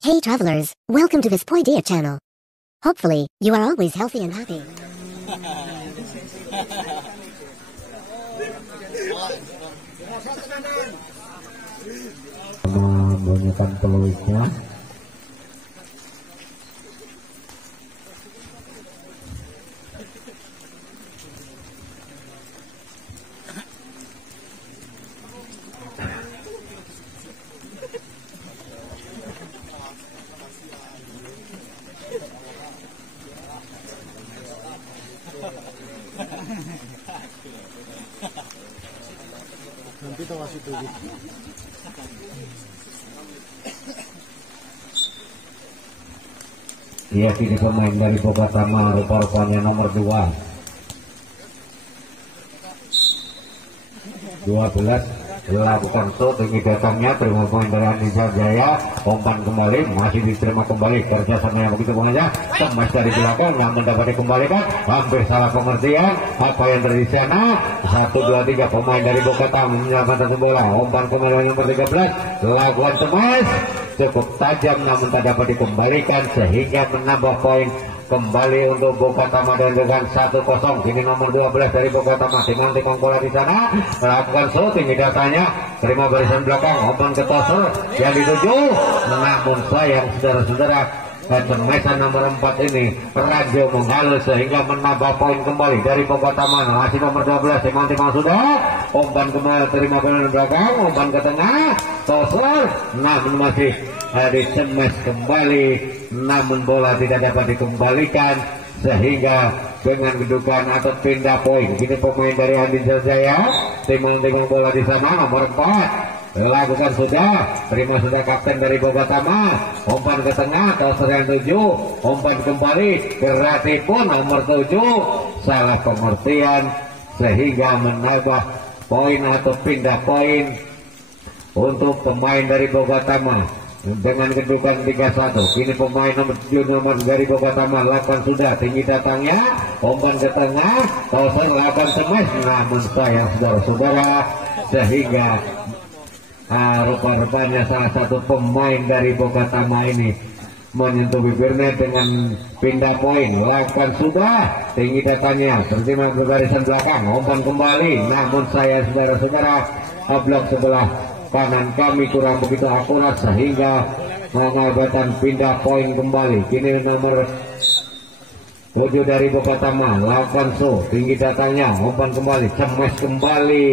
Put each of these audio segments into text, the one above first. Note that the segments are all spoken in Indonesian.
Hey travelers, welcome to this Point Ear channel. Hopefully, you are always healthy and happy. Membunyikan peluitnya. Nanti tahu kasih tuh. Dia kini pemain dari Bogatama, rupa-rupanya nomor 2. 12 dilakukan show tinggi datangnya, terima poin dari Andisa Jaya, umpan kembali, masih diterima kembali, kerjasama yang begitu banyak, temas dari belakang, namun dapat dikembalikan, hampir salah pengertian, apa yang terjadi di sana, 1, 2, 3, pemain dari Bogatama menyelamatkan satu bola, umpan kembali nomor 13, lakukan temas, cukup tajam namun tak dapat dikembalikan, sehingga menambah poin kembali untuk Bogatama dan dengan 1-0. Kini nomor 12 dari Bogatama dengan tikung bola di sana, melakukan show tinggi datanya, terima barisan belakang, umpan ke Tosel yang dituju, namun sayang saudara-saudara, Cemesan nomor 4 ini Rajo menghalus sehingga menambah poin kembali dari Bogatama. Masih nomor 12 Timang sudah, umpan kembali, terima bola di belakang, umpan ke tengah, Tosel, namun masih dicemes kembali, namun bola tidak dapat dikembalikan, sehingga dengan kedudukan atau pindah poin. Kini pemain dari Andisa Jaya timang bola di sana, nomor 4 lakukan sudah, terima sudah kapten dari Bogatama, umpan ke tengah, Tosel yang 7, umpan kembali, berarti pun nomor 7 salah pengertian, sehingga menambah poin atau pindah poin untuk pemain dari Bogatama dengan kedudukan 3-1. Kini pemain nomor 7 nomor dari Bogatama lakukan sudah, tinggi datangnya, umpan ke tengah, Tosel lakukan semes, namun sayang saudara-saudara, sehingga rupa-rupanya salah satu pemain dari Bogatama ini menyentuh bibirnya dengan pindah poin, lakukan sudah, tinggi datanya, terima barisan belakang, umpan kembali, namun saya saudara-saudara, blok sebelah kanan kami kurang begitu akurat sehingga mengakibatkan pindah poin kembali. Kini nomor 7 dari Bogatama lakukan show, tinggi datanya, umpan kembali, cemes kembali,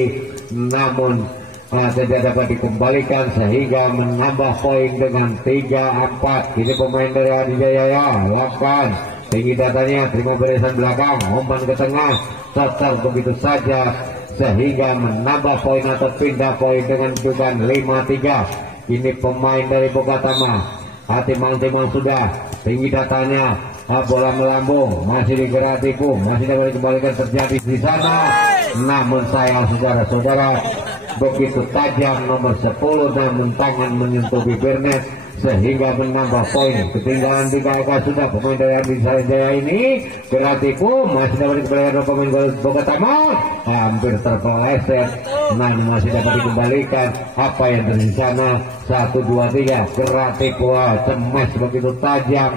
namun tidak dapat dikembalikan sehingga menambah poin dengan 3-4. Ini pemain dari Andisa Jaya lakukan tinggi datanya, terima barisan belakang, umpan ke tengah, tetap begitu saja sehingga menambah poin atau pindah poin dengan kedudukan 5-3. Ini pemain dari Bogatama, timang sudah, tinggi datanya, bola melambung, masih digerak tipu, masih dapat dikembalikan, terjadi di sana, namun sayang saudara-saudara, begitu tajam nomor 10 namun tangan menyentuh bibirnya sehingga menambah poin. Ketinggalan 3 angka sudah pemain dari Andisa Jaya ini, gerak tipu, masih dapat dikembalikan pemain Bogatama, hampir terpeleset, namun masih dapat dikembalikan. Apa yang terjadi di sana, 1, 2, 3, gerak tipu, cemas begitu tajam,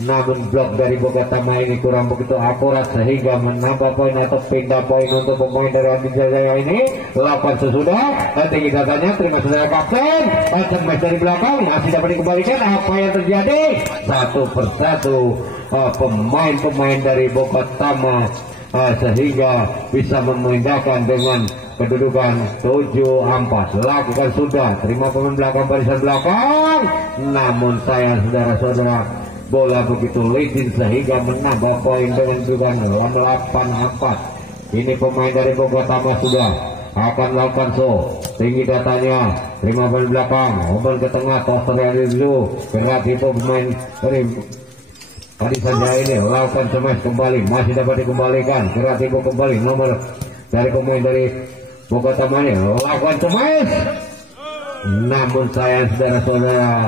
namun blok dari Bogatama ini kurang begitu akurat sehingga menambah poin atau pindah poin untuk pemain dari Andisa Jaya ini. Lakukan sesudah, tinggi datanya, terima saudara kapten, cemas dari belakang, masih dapat dikembalikan. Apa yang terjadi, satu persatu pemain-pemain dari Bogatama sehingga bisa memindahkan dengan kedudukan 7-4. Lakukan sudah, terima pemain belakang barisan belakang, namun sayang saudara-saudara, bola begitu licin sehingga menambah poin dengan kedudukan 8-4. Ini pemain dari Bogatama sudah akan melakukan show, tinggi datanya, terima bola belakang, umpan ke tengah, Tosel yang dulu, gerak tipu pemain dari Andisa Jaya ini, lakukan semes kembali, masih dapat dikembalikan, gerak tipu kembali, nomor dari pemain dari Bogatama ini, lakukan semes, namun sayang saudara-saudara,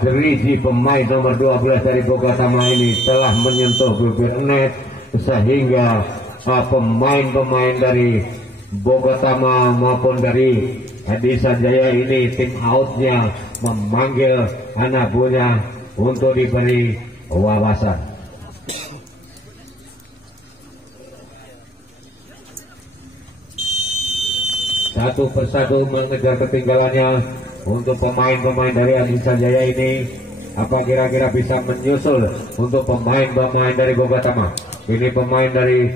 jeriji pemain nomor 12 dari Bogatama ini telah menyentuh bibir net sehingga pemain-pemain dari Bogotama maupun dari Adi Sanjaya ini tim outnya memanggil anak buahnya untuk diberi wawasan. Satu persatu mengejar ketinggalannya untuk pemain-pemain dari Adi Sanjaya ini. Apa kira-kira bisa menyusul untuk pemain-pemain dari Bogotama? Ini pemain dari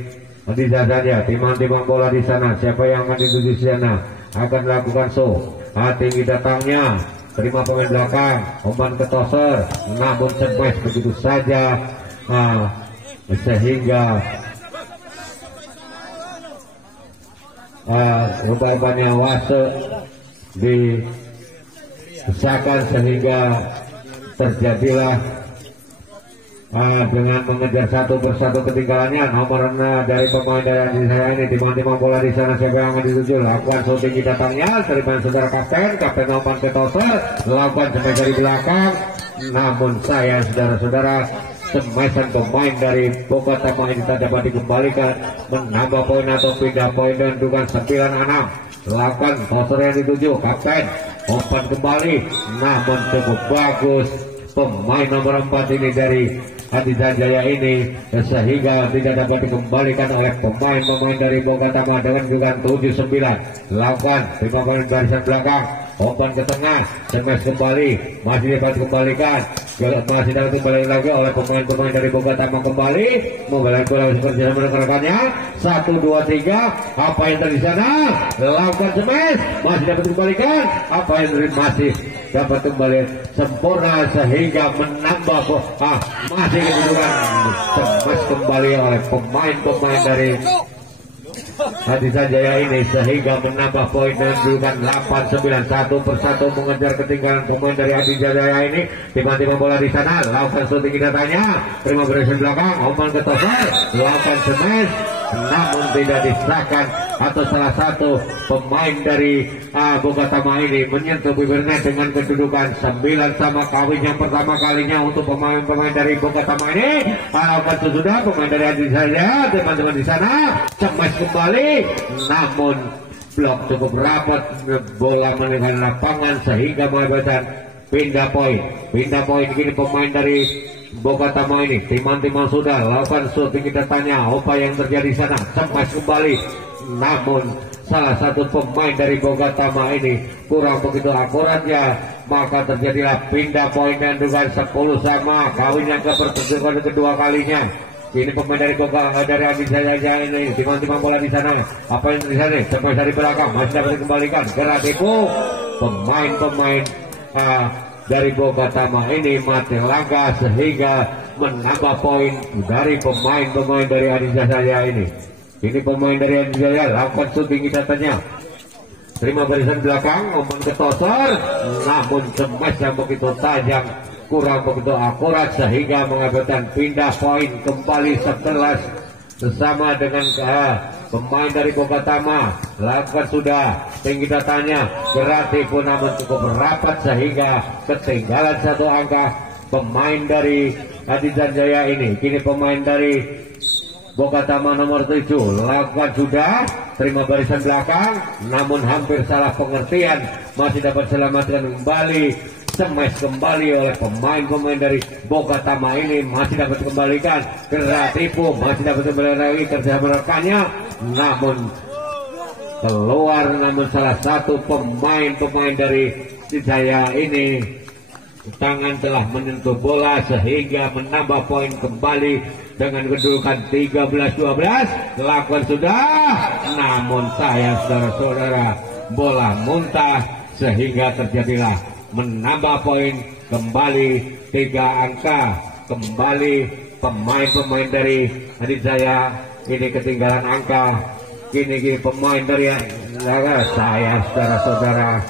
Adi Sanjaya, timang-timang bola di sana. Siapa yang akan dituju di sana akan melakukan show. Tinggi datangnya, terima pemain belakang, umpan ke toser, namun smash begitu saja, sehingga umpannya wase disahkan sehingga terjadilah dengan mengejar satu persatu ketinggalannya. Nomor 6 dari pemain dari saya ini timang-timang bola di sana. Siapa yang akan dituju? Lakukan shooting datangnya, terima saudara kapten umpan ke toser, lakukan smash dari belakang, namun saya saudara-saudara smashan pemain dari Bogotama ini tak dapat dikembalikan, menambah poin atau pindah poin dan dugaan 9-6. Lakukan toser yang dituju kapten, umpan kembali, namun cukup bagus pemain nomor 4 ini dari Adi Sanjaya ini, sehingga tidak dapat dikembalikan oleh pemain-pemain dari Bogotama dengan dugaan 7-9. Lakukan lima poin barisan belakang, umpan ke tengah, smash kembali, masih dapat dikembalikan, masih dapat kembali lagi oleh pemain-pemain dari Bogotama kembali membalai bola seperti yang rekan-rekannya. 1, 2, 3, apa yang terjadi sana? Lakukan smash, masih dapat dikembalikan, apa yang terjadi masih dapat kembali sempurna sehingga menambah masih kedudukan smash kembali oleh pemain-pemain dari Adi Sanjaya ini sehingga menambah poin dan kedudukan 8-9. Satu persatu mengejar ketinggalan pemain dari Adi Sanjaya ini. Tiba-tiba bola di sana, lakukan shooting datanya, terima barisan belakang, umpan ke toser, lakukan smash, namun tidak disahkan atau salah satu pemain dari Bogotama ini menyentuh bibirnya dengan kedudukan 9 sama kawin yang pertama kalinya untuk pemain-pemain dari Bogotama ini. Lakukan sesudah pemain dari Adi Sanjaya, teman-teman di sana smash kembali, namun blok cukup rapat, bola meninggalkan lapangan sehingga mengakibatkan pindah poin. Kini pemain dari Bogotama ini timang-timang sudah lakukan shooting kita tanya apa yang terjadi di sana, smash kembali, namun salah satu pemain dari Bogotama ini kurang begitu akuratnya, maka terjadilah pindah poin dan dugaan 10 sama kawin yang kepertemuan kedua kalinya. Ini pemain dari Adi Sanjaya ini timang-timang bola di sana, apa yang terjadi di sana? Smash dari belakang, masih dapat dikembalikan, gerak tipu pemain-pemain dari Bogotama ini mati laga sehingga menambah poin dari pemain-pemain dari Adi Sanjaya ini. Ini pemain dari Adi Sanjaya lakukan shooting datanya, terima barisan belakang, umpan ke toser, namun smash yang begitu tajam kurang begitu akurat sehingga mengakibatkan pindah poin kembali 11 bersama dengan pemain dari Bogotama. Lakukan sudah tinggi datanya, berarti pun namun cukup rapat sehingga ketinggalan 1 angka pemain dari Adi Sanjaya ini. Kini pemain dari Bogotama nomor 7 lakukan sudah, terima barisan belakang, namun hampir salah pengertian, masih dapat selamatkan kembali, smash kembali oleh pemain-pemain dari Bogotama ini, masih dapat dikembalikan, gerak tipu, masih dapat kembali lagi kerja rekannya, namun keluar, namun salah satu pemain dari Sanjaya ini tangan telah menyentuh bola sehingga menambah poin kembali dengan kedudukan 13-12. Lakukan sudah, namun saya saudara-saudara bola muntah sehingga terjadilah menambah poin kembali 3 angka. Kembali pemain-pemain dari Adi Sanjaya ini ketinggalan angka. Kini pemain dari saya saudara-saudara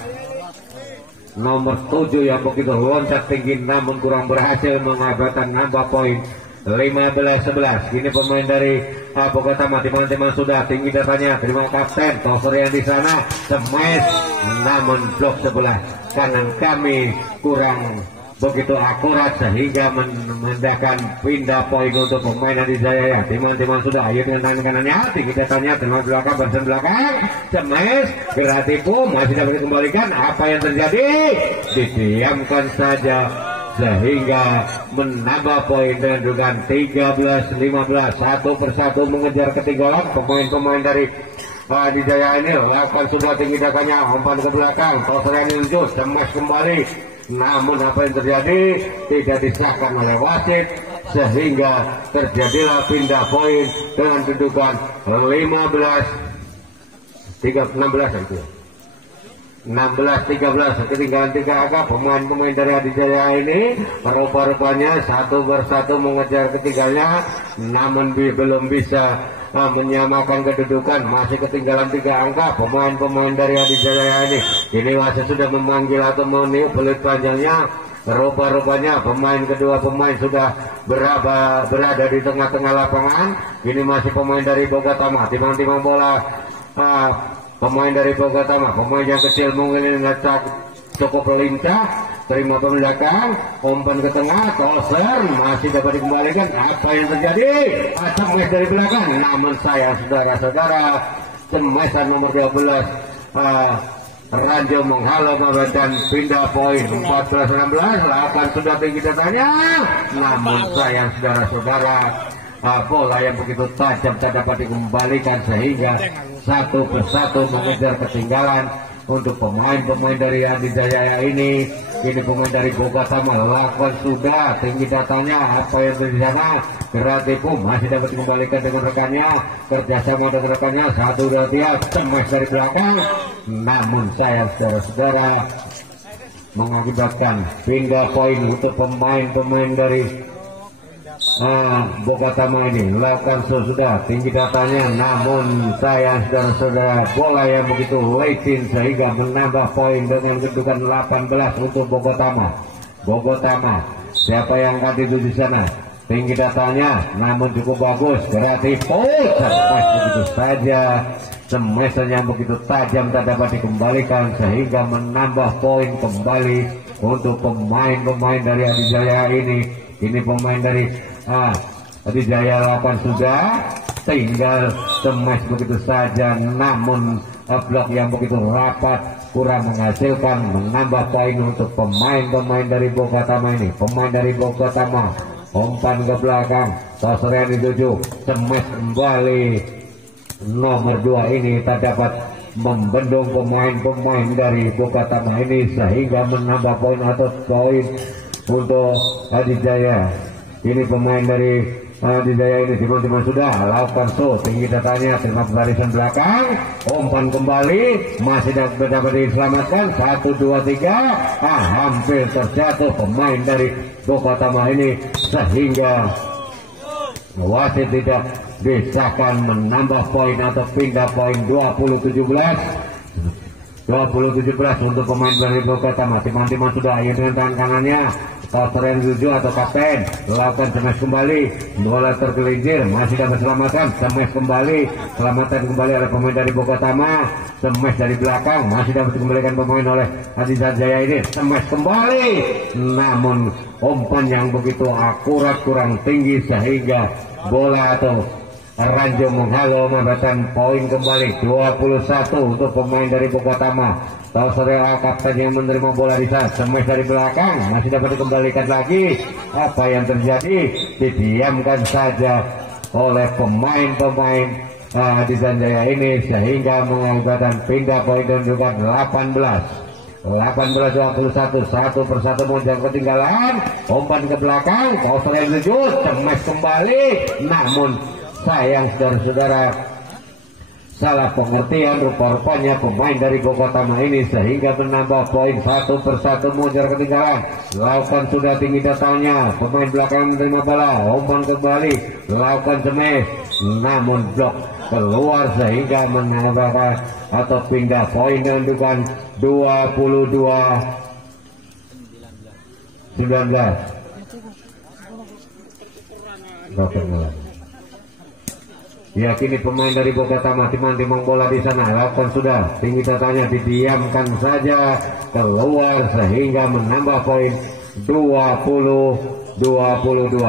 nomor 7 yang begitu loncat tinggi namun kurang berhasil mengakibatkan nambah poin 15-11. Kini pemain dari Bogotama timang-timang sudah tinggi datanya, terima kapten toser yang di sana, smash, namun blok sebelah kanan kami kurang begitu akurat sehingga memindahkan pindah poin untuk pemain Adi Jaya. Timang-timang sudah ayo dengan tangan kanannya, tinggi datanya terima belakang bersen belakang, cemes gerak tipu masih dapat dikembalikan. Apa yang terjadi? Didiamkan saja sehingga menambah poin dengan dugaan 13-15. Satu persatu mengejar ketinggalan pemain-pemain dari Adi Jaya ini. Lakukan sudah tinggi datanya, umpan ke belakang, Tosrian Yunjus cemas kembali. Namun apa yang terjadi tidak disahkan oleh wasit sehingga terjadilah pindah poin dengan kedudukan 16-13 ketinggalan 3 angka. Pemain-pemain dari Adi Jaya ini rupa-rupanya satu persatu mengejar ketiganya, namun belum bisa menyamakan kedudukan, masih ketinggalan 3 angka. Pemain-pemain dari Adi Jaya ini wasit sudah memanggil atau meniup peluit panjangnya. Rupa-rupanya kedua pemain sudah berada di tengah-tengah lapangan. Ini masih pemain dari Bogatama, timang-timang bola. Pemain dari Bogatama, pemain yang kecil mungkin ngecak cukup lincah, terima belakang, umpan ke tengah, Toser masih dapat dikembalikan. Apa yang terjadi? Cemes dari belakang, namun saya saudara-saudara, cemesan nomor 12 Ranjo menghalau dan pindah poin 14-16. Lakukan sudah tinggi datanya, namun sayang saudara-saudara, bola yang begitu tajam tak dapat dikembalikan sehingga satu persatu mengejar ketinggalan untuk pemain-pemain dari Adi Jaya ini. Ini pemain dari Bogatama lakukan sudah tinggi datanya. Apa yang terjadi di sana? Gerak tipu masih dapat dikembalikan dengan rekannya, kerjasama dengan rekannya, 1-2 tiap cemas dari belakang, namun sayang saudara-saudara mengakibatkan pindah poin untuk pemain-pemain dari Bogatama ini. Lakukan sudah tinggi datanya, namun sayang saudara-saudara bola yang begitu licin sehingga menambah poin dengan kedudukan 18 untuk Bogatama. Siapa yang akan dituju sana? Tinggi datanya, namun cukup bagus. Kreatif, begitu saja. Semesan yang begitu tajam tak dapat dikembalikan sehingga menambah poin kembali untuk pemain-pemain dari Adi Jaya ini. Ini pemain dari Adi Jaya lakukan sudah, tinggal semes begitu saja, namun blok yang begitu rapat kurang menghasilkan, menambah poin untuk pemain-pemain dari Bogatama ini. Pemain dari Bogatama umpan ke belakang, Tosrian dituju, semes kembali. Nomor 2 ini tak dapat membendung pemain-pemain dari Bogatama ini sehingga menambah poin atau poin untuk Adi Jaya. Ini pemain dari Adi Jaya ini teman-teman sudah lakukan tinggi datanya, terima barisan belakang, umpan kembali masih dapat diselamatkan. 1-2-3, hampir terjatuh pemain dari Bogatama ini sehingga wasit tidak disahkan menambah poin atau pindah poin 20-17 untuk pemain dari Bogatama. Teman-teman sudah ayo dengan tangan kanannya, Tosrian Yunjus atau kapten lakukan semes kembali, bola tergelincir masih dapat selamatkan, semes kembali, selamatan kembali oleh pemain dari Bogatama. Semes dari belakang masih dapat dikembalikan pemain oleh Adi Jaya ini, semes kembali, namun umpan yang begitu akurat kurang tinggi sehingga bola atau Ranjo menghalau memberikan poin kembali 21 untuk pemain dari Bogatama. Tosrian kapten yang menerima bola di sana, semes dari belakang masih dapat dikembalikan lagi. Apa yang terjadi? Didiamkan saja oleh pemain-pemain Adi Jaya ini sehingga mengakibatkan pindah poin dan juga 18-21, satu persatu mengejar ketinggalan, umpan ke belakang, Tosrian Yunjus semes kembali, namun sayang saudara-saudara salah pengertian rupa-rupanya pemain dari Bogatama ini sehingga menambah poin satu persatu mengejar ketinggalan. Lakukan sudah tinggi datangnya, pemain belakang menerima bola, umpan kembali, lakukan semes, namun blok keluar sehingga menambahkan atau pindah poin dengan dugaan 22-19. Ya, kini pemain dari Bogatama timang-timang bola di sana, lakukan sudah tinggi datanya, didiamkan saja keluar sehingga menambah poin 20-22.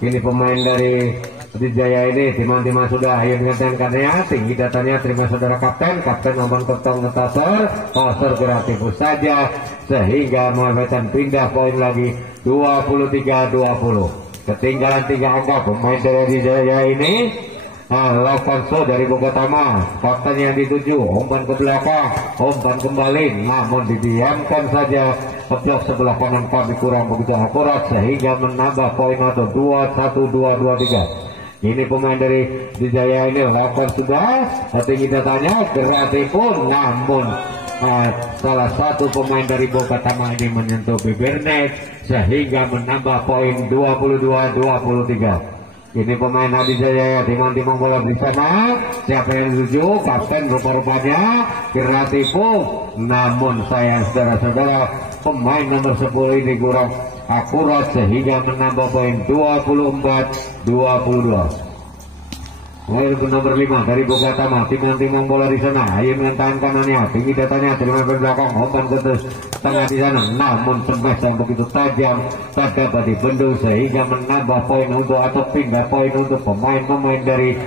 Ini pemain dari Jaya ini timang-timang sudah ayo mengetenkannya tinggi datanya terima saudara kapten nomor ketong toser gratis saja sehingga mengamankan pindah poin lagi 23-20. Ketinggalan 3 angka pemain dari Jaya ini. Lavanso dari Bogotama kapten yang dituju umpan ke belakang, umpan kembali namun didiamkan saja blok sebelah kanan kami kurang begitu akurat sehingga menambah poin atau 21-2-23. Ini pemain dari Jaya ini lakukan sudah tinggi datanya gratis pun namun salah satu pemain dari Bogotama ini menyentuh bibir net sehingga menambah poin 22-23. Ini pemain Adi Jaya timang-timang bola di sana. Siapa yang dituju? Kapten rupa-rupanya Kiratipu. Namun sayang saudara-saudara pemain nomor 10 ini kurang akurat sehingga menambah poin 24-22. Nomor 5 dari Bogotama timang-timang bola di sana. Ayo menentahan kanannya tinggi datanya terima belakang umpan ke tengah di sana namun smash yang begitu tajam tak dapat dibendung sehingga menambah poin untuk atau pindah poin untuk pemain-pemain dari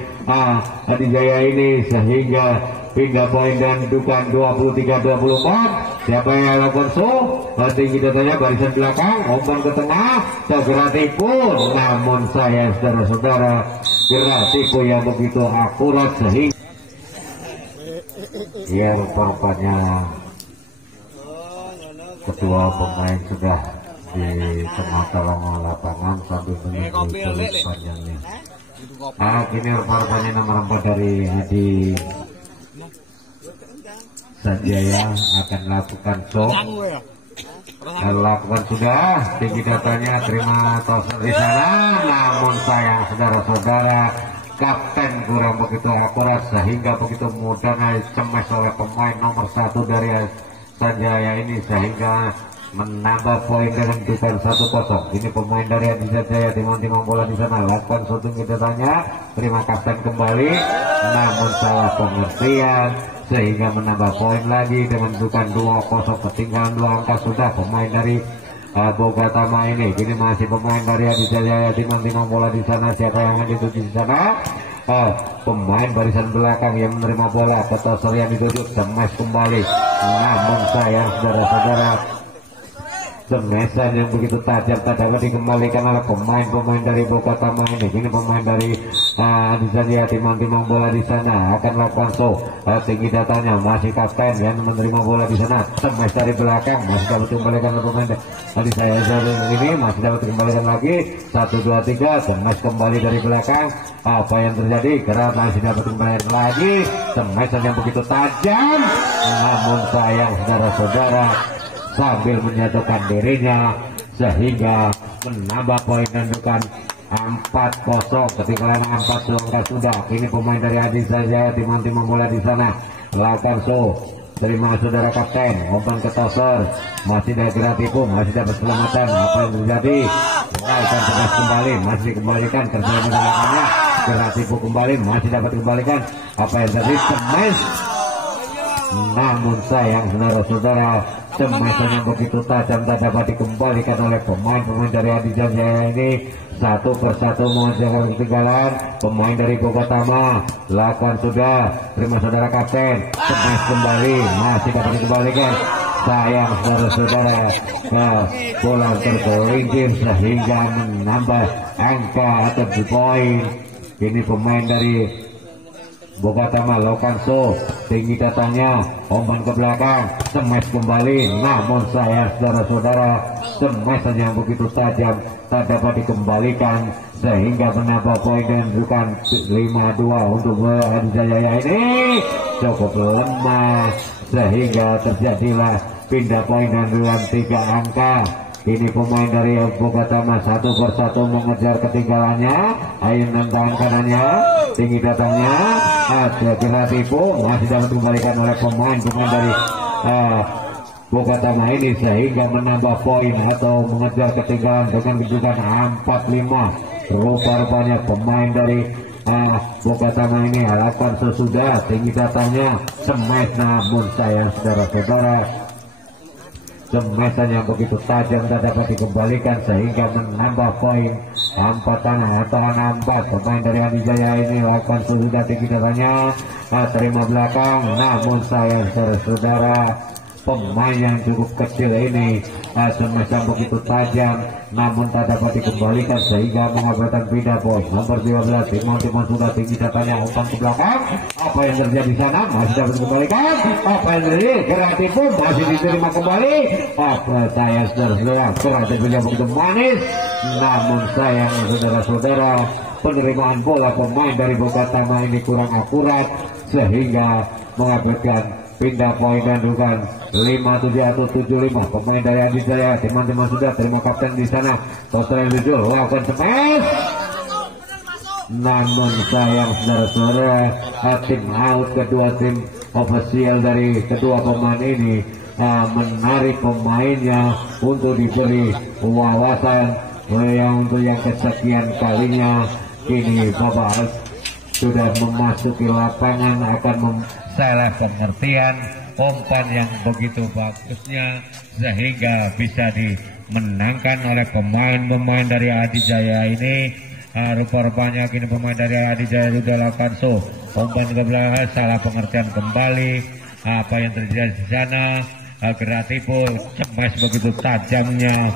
Adi Jaya ini sehingga pindah poin dan dukan 23-24. Siapa yang lakukan tinggi datanya barisan belakang umpan ke tengah segera tipu namun saya saudara-saudara segera tipu yang begitu akurat sehingga ya rupanya kedua pemain sudah di tengah lapangan sambil menunggu panjangnya. Kini rupanya nomor 4 dari Adi Sanjaya akan lakukan lakukan sudah tinggi datanya terima toser di sana namun sayang saudara-saudara kapten kurang begitu akurat sehingga begitu mudah cemas oleh pemain nomor 1 dari Sanjaya ini sehingga menambah poin dengan dukan 1-0. Ini pemain dari Adi Jaya timang-timang bola di sana lakukan suatu datanya terima kapten kembali namun salah pengertian sehingga menambah poin lagi dengan dukan 2-0. Ketinggalan 2 angka sudah pemain dari Bogotama ini. Kini masih pemain dari Adi Jaya timang-timang bola di sana. Siapa yang dituju di sana? Pemain barisan belakang yang menerima bola Petoser yang dituju smash kembali namun sayang saudara-saudara semesan yang begitu tajam tak dapat dikembalikan oleh pemain-pemain dari Bogotama ini. Ini pemain dari Adi Jaya timang-timang bola di sana akan lakukan tinggi datanya masih kapten yang menerima bola di sana semes dari belakang masih dapat dikembalikan oleh pemain Adi Jaya ini masih dapat dikembalikan lagi 1-2-3 semes kembali dari belakang. Apa yang terjadi? Gerak masih dapat dikembalikan lagi semesan yang begitu tajam namun sayang saudara-saudara sambil menyatukan dirinya sehingga menambah poin dan dukan 4-0. Ketinggalan 4 angka sudah. Ini pemain dari Adi Jaya timang-timang bola di sana lakukan terima saudara kapten umpan ke toser masih dari Kiratipu masih dapat keselamatan. Apa yang terjadi? Akan tegas kembali masih dikembalikan terjadi di belakangnya Kiratipu kembali masih dapat dikembalikan. Apa yang terjadi? Smash namun sayang saudara-saudara semasan yang begitu tajam tak dapat dikembalikan oleh pemain-pemain dari Adi Jaya ini. Satu persatu mengejar ketinggalan pemain dari Bogotama lakukan sudah terima saudara kapten smash kembali masih dapat dikembalikan. Sayang saudara-saudara bola tergelincir sehingga menambah angka atau poin. Ini pemain dari Bogotama lakukan tinggi datanya umpan ke belakang smash kembali namun saya saudara-saudara smash yang begitu tajam tak dapat dikembalikan sehingga menambah poin dan bukan 5-2 untuk Adi Jaya ini cukup lemah sehingga terjadilah pindah poin dan ruang 3 angka. Ini pemain dari Bogotama satu persatu mengejar ketinggalannya. Ayo tangan kanannya tinggi datangnya ada Kiratipu masih dapat dikembalikan oleh pemain-pemain dari Bogotama ini sehingga menambah poin atau mengejar ketinggalan dengan kedudukan 4-5. Rupa-rupanya pemain dari Bogotama ini lakukan sesudah tinggi datangnya smash namun sayang saudara-saudara Cemesan yang begitu tajam tak dapat dikembalikan sehingga menambah poin 4 atau 16. Pemain dari Adijaya ini lakukan sudah tinggi datanya, terima belakang, namun sayang saudara-saudara pemain yang cukup kecil ini semacam begitu tajam namun tak dapat dikembalikan sehingga mengabarkan pindah poin. Nomor 12 Timon sudah tinggi datanya, umpan ke belakang, apa yang terjadi di sana masih dapat dikembalikan, apa yang terjadi kreatif pun masih diterima kembali, apa saya saudara-saudara kreatif yang begitu manis namun sayang saudara-saudara penerimaan bola pemain dari Bokatama ini kurang akurat sehingga mengabarkan pindah poin dan dukan 57 atau 75. Pemain dari Adijaya teman-teman sudah terima kapten di sana Total Lujul lakukan smash namun sayang saudara-saudara tim out kedua tim ofisial dari kedua pemain ini menarik pemainnya untuk diberi wawasan yang untuk yang kesekian kalinya. Kini Bapak sudah memasuki lapangan akan salah pengertian umpan yang begitu bagusnya sehingga bisa dimenangkan oleh pemain-pemain dari Adijaya ini. Rupa-rupanya kini pemain dari Adijaya sudah lakukan umpan ke belakang, salah pengertian kembali. Apa yang terjadi di sana? Kreatiful cemas begitu tajamnya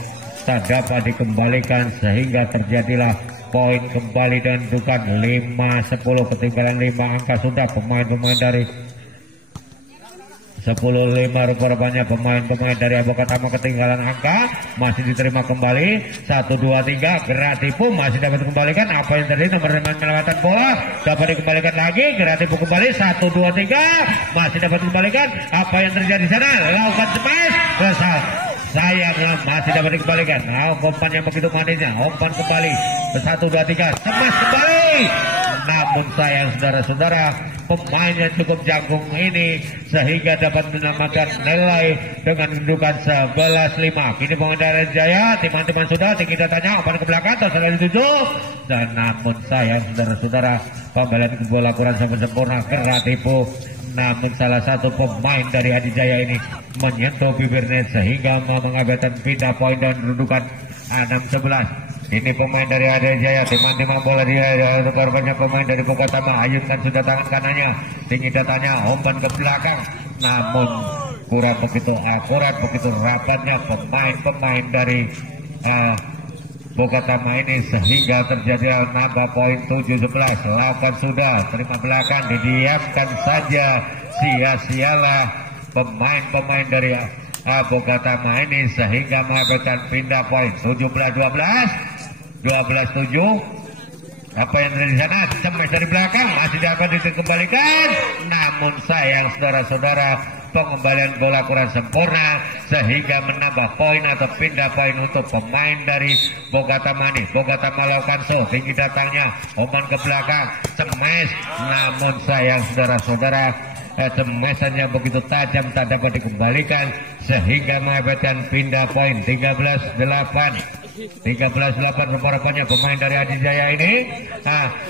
tak dapat dikembalikan sehingga terjadilah poin kembali dan dukan 5-10 ketinggalan 5 angka sudah pemain-pemain dari 10-5. Rupa-rupanya pemain-pemain dari Bokatama ketinggalan angka masih diterima kembali 1-2-3 Kreatifu masih dapat dikembalikan. Apa yang terjadi? Nomor 5 melewatkan bola dapat dikembalikan lagi. Kreatifu kembali 1-2-3 masih dapat dikembalikan. Apa yang terjadi di sana? Lakukan smash besar sayanglah masih dapat dikembalikan. Umpan yang begitu manisnya, umpan kembali 1-2-3 smash kembali namun sayang saudara-saudara pemainnya cukup jagung ini sehingga dapat menambahkan nilai dengan kedudukan 11-5. Kini pemain dari Jaya teman-teman sudah tinggi datanya, umpan ke belakang terus 7 dan namun sayang saudara-saudara pembelian bola kurang sempurna Kreatifu namun salah satu pemain dari Adijaya ini menyentuh bibir net sehingga mengabaikan pindah poin dan kedudukan 6-11. Ini pemain dari Adijaya teman-teman bola dia korbannya pemain dari Bokatama ayunkan sudah tangan kanannya tinggi datanya, umpan ke belakang namun kurang begitu akurat, begitu rapatnya pemain-pemain dari Bokatama ini sehingga terjadi nambah poin 7-11. Lakukan sudah terima belakang didiamkan saja, sia-sialah pemain-pemain dari Bokatama ini sehingga mengabaikan pindah poin 12-7. Apa yang terjadi di sana? Cemas dari belakang masih dapat dikembalikan namun sayang saudara-saudara pengembalian bola kurang sempurna sehingga menambah poin atau pindah poin untuk pemain dari Bokatama ini. Bokatama lakukan tinggi datangnya, umpan ke belakang cemas namun sayang saudara-saudara cemesannya begitu tajam tak dapat dikembalikan sehingga mengakibatkan pindah poin 13-8. 13-8 rupa-rupanya pemain dari Adijaya ini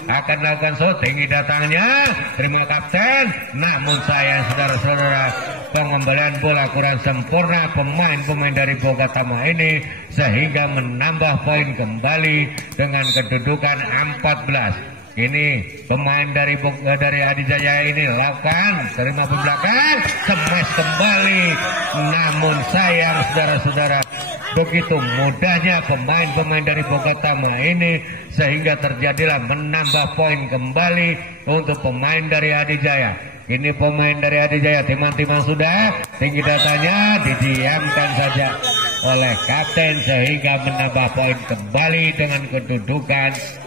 akan lakukan tinggi datangnya, terima kapten namun sayang saudara-saudara pengembalian bola kurang sempurna pemain-pemain dari Bokatama ini sehingga menambah poin kembali dengan kedudukan 14. Ini pemain dari Adijaya ini lakukan terima ke belakang smash kembali namun sayang saudara-saudara begitu mudahnya pemain-pemain dari Bokatama ini sehingga terjadilah menambah poin kembali untuk pemain dari Adijaya. Ini pemain dari Adijaya teman-teman sudah tinggi datanya didiamkan saja oleh kapten sehingga menambah poin kembali dengan kedudukan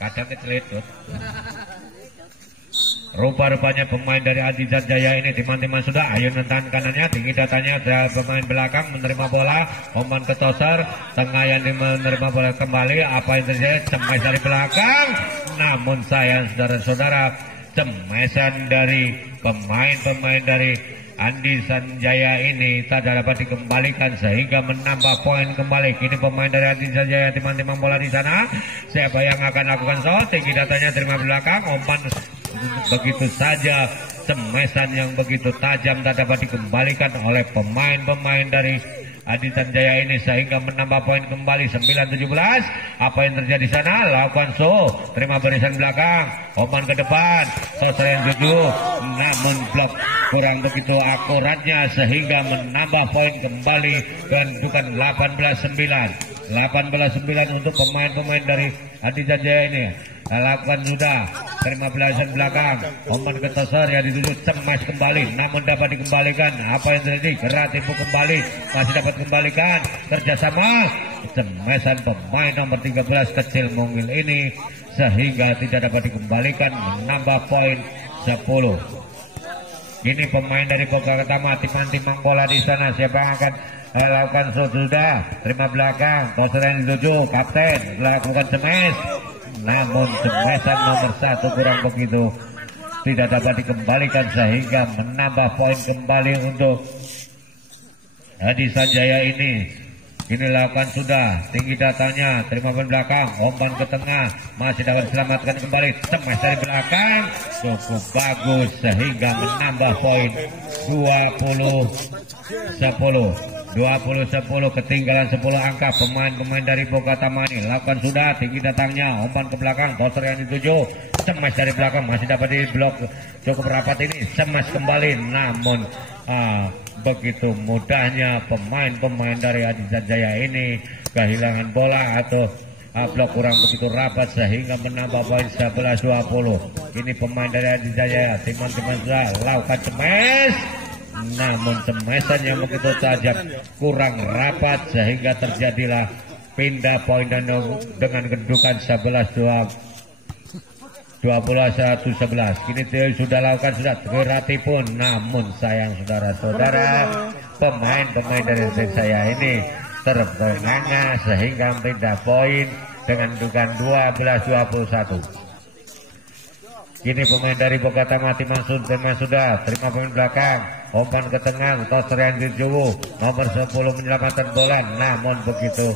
kadang kecelitut. Rupa-rupanya pemain dari Adijaya ini teman-teman sudah ayunan tangan kanannya tinggi datanya ada pemain belakang menerima bola umpan ke toser tengah yang menerima bola kembali. Apa yang terjadi? Cemas dari belakang namun sayang saudara-saudara cemesan dari pemain-pemain dari Andi Sanjaya ini tidak dapat dikembalikan sehingga menambah poin kembali. Kini pemain dari Andi Sanjaya timang-timang bola di sana. Siapa yang akan lakukan shot? Tinggi datanya terima belakang, umpan begitu saja. Semesan yang begitu tajam tak dapat dikembalikan oleh pemain-pemain dari Adi Sanjaya ini sehingga menambah poin kembali 9-17. Apa yang terjadi di sana? Lakukan so, terima barisan belakang, umpan ke depan, selesai jujur, namun blok kurang begitu akuratnya sehingga menambah poin kembali dan bukan 18-9. 18-9 untuk pemain-pemain dari Adi Sanjaya ini. Lakukan sudah, terima belasan belakang, umpan ke Tosar yang dituju cemas kembali, namun dapat dikembalikan. Apa yang terjadi? Gerak tipu kembali, masih dapat kembalikan, kerjasama cemesan pemain nomor 13 kecil mungil ini sehingga tidak dapat dikembalikan, menambah poin 10. Ini pemain dari Boga Ketama timang-timang bola di sana. Siapa yang akan lakukan sudah, terima belakang, Tosar yang dituju, kapten melakukan cemes, namun cemesan nomor 1 kurang begitu tidak dapat dikembalikan sehingga menambah poin kembali untuk Adi Sanjaya ini. Ini lakukan sudah, tinggi datanya, terima poin belakang, umpan ke tengah, masih dapat diselamatkan kembali, cemas dari belakang, cukup bagus sehingga menambah poin 20-10, ketinggalan 10 angka. Pemain-pemain dari Boga Tamani lakukan sudah, tinggi datangnya, umpan ke belakang, Tosar yang dituju, cemas dari belakang, masih dapat diblok cukup rapat ini, cemas kembali, namun begitu mudahnya pemain-pemain dari Adi Sanjaya ini kehilangan bola atau blok kurang begitu rapat sehingga menambah poin 11-20. Ini pemain dari Adi Sanjaya timang-timang sudah lakukan cemes, namun cemesan yang begitu tajam kurang rapat sehingga terjadilah pindah poin dan dengan kedudukan 21-11. Kini sudah lakukan sudah berarti pun, namun sayang saudara-saudara pemain-pemain dari saya ini terengah sehingga pindah poin dengan kedudukan 12-21. Kini pemain dari Boga Tama Timangsud sudah terima poin belakang, umpan ke tengah, Tosar yang dituju, nomor 10 menyelamatkan bola, namun begitu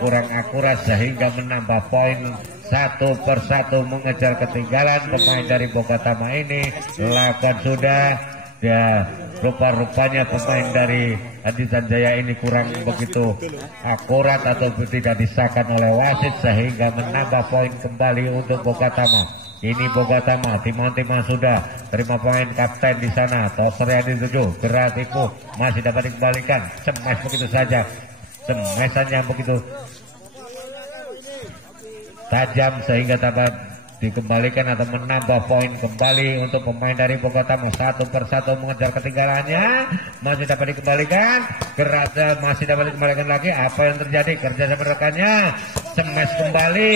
kurang akurat sehingga menambah poin 1 per 1 mengejar ketinggalan. Pemain dari Boga Tama ini lakukan sudah ya, rupa-rupanya pemain dari Adi Sanjaya ini kurang begitu akurat atau tidak disahkan oleh wasit sehingga menambah poin kembali untuk Boga Tama. Ini Boga Tama timang-timang sudah terima poin kapten di sana, Tosar yang dituju, gerak tipu, masih dapat dikembalikan, cemas begitu saja, cemesan yang begitu tajam sehingga dapat dikembalikan atau menambah poin kembali untuk pemain dari Boga Tama. 1 per 1 mengejar ketinggalannya, masih dapat dikembalikan, gerak masih dapat dikembalikan lagi. Apa yang terjadi? Kerja sama rekannya, cemes kembali,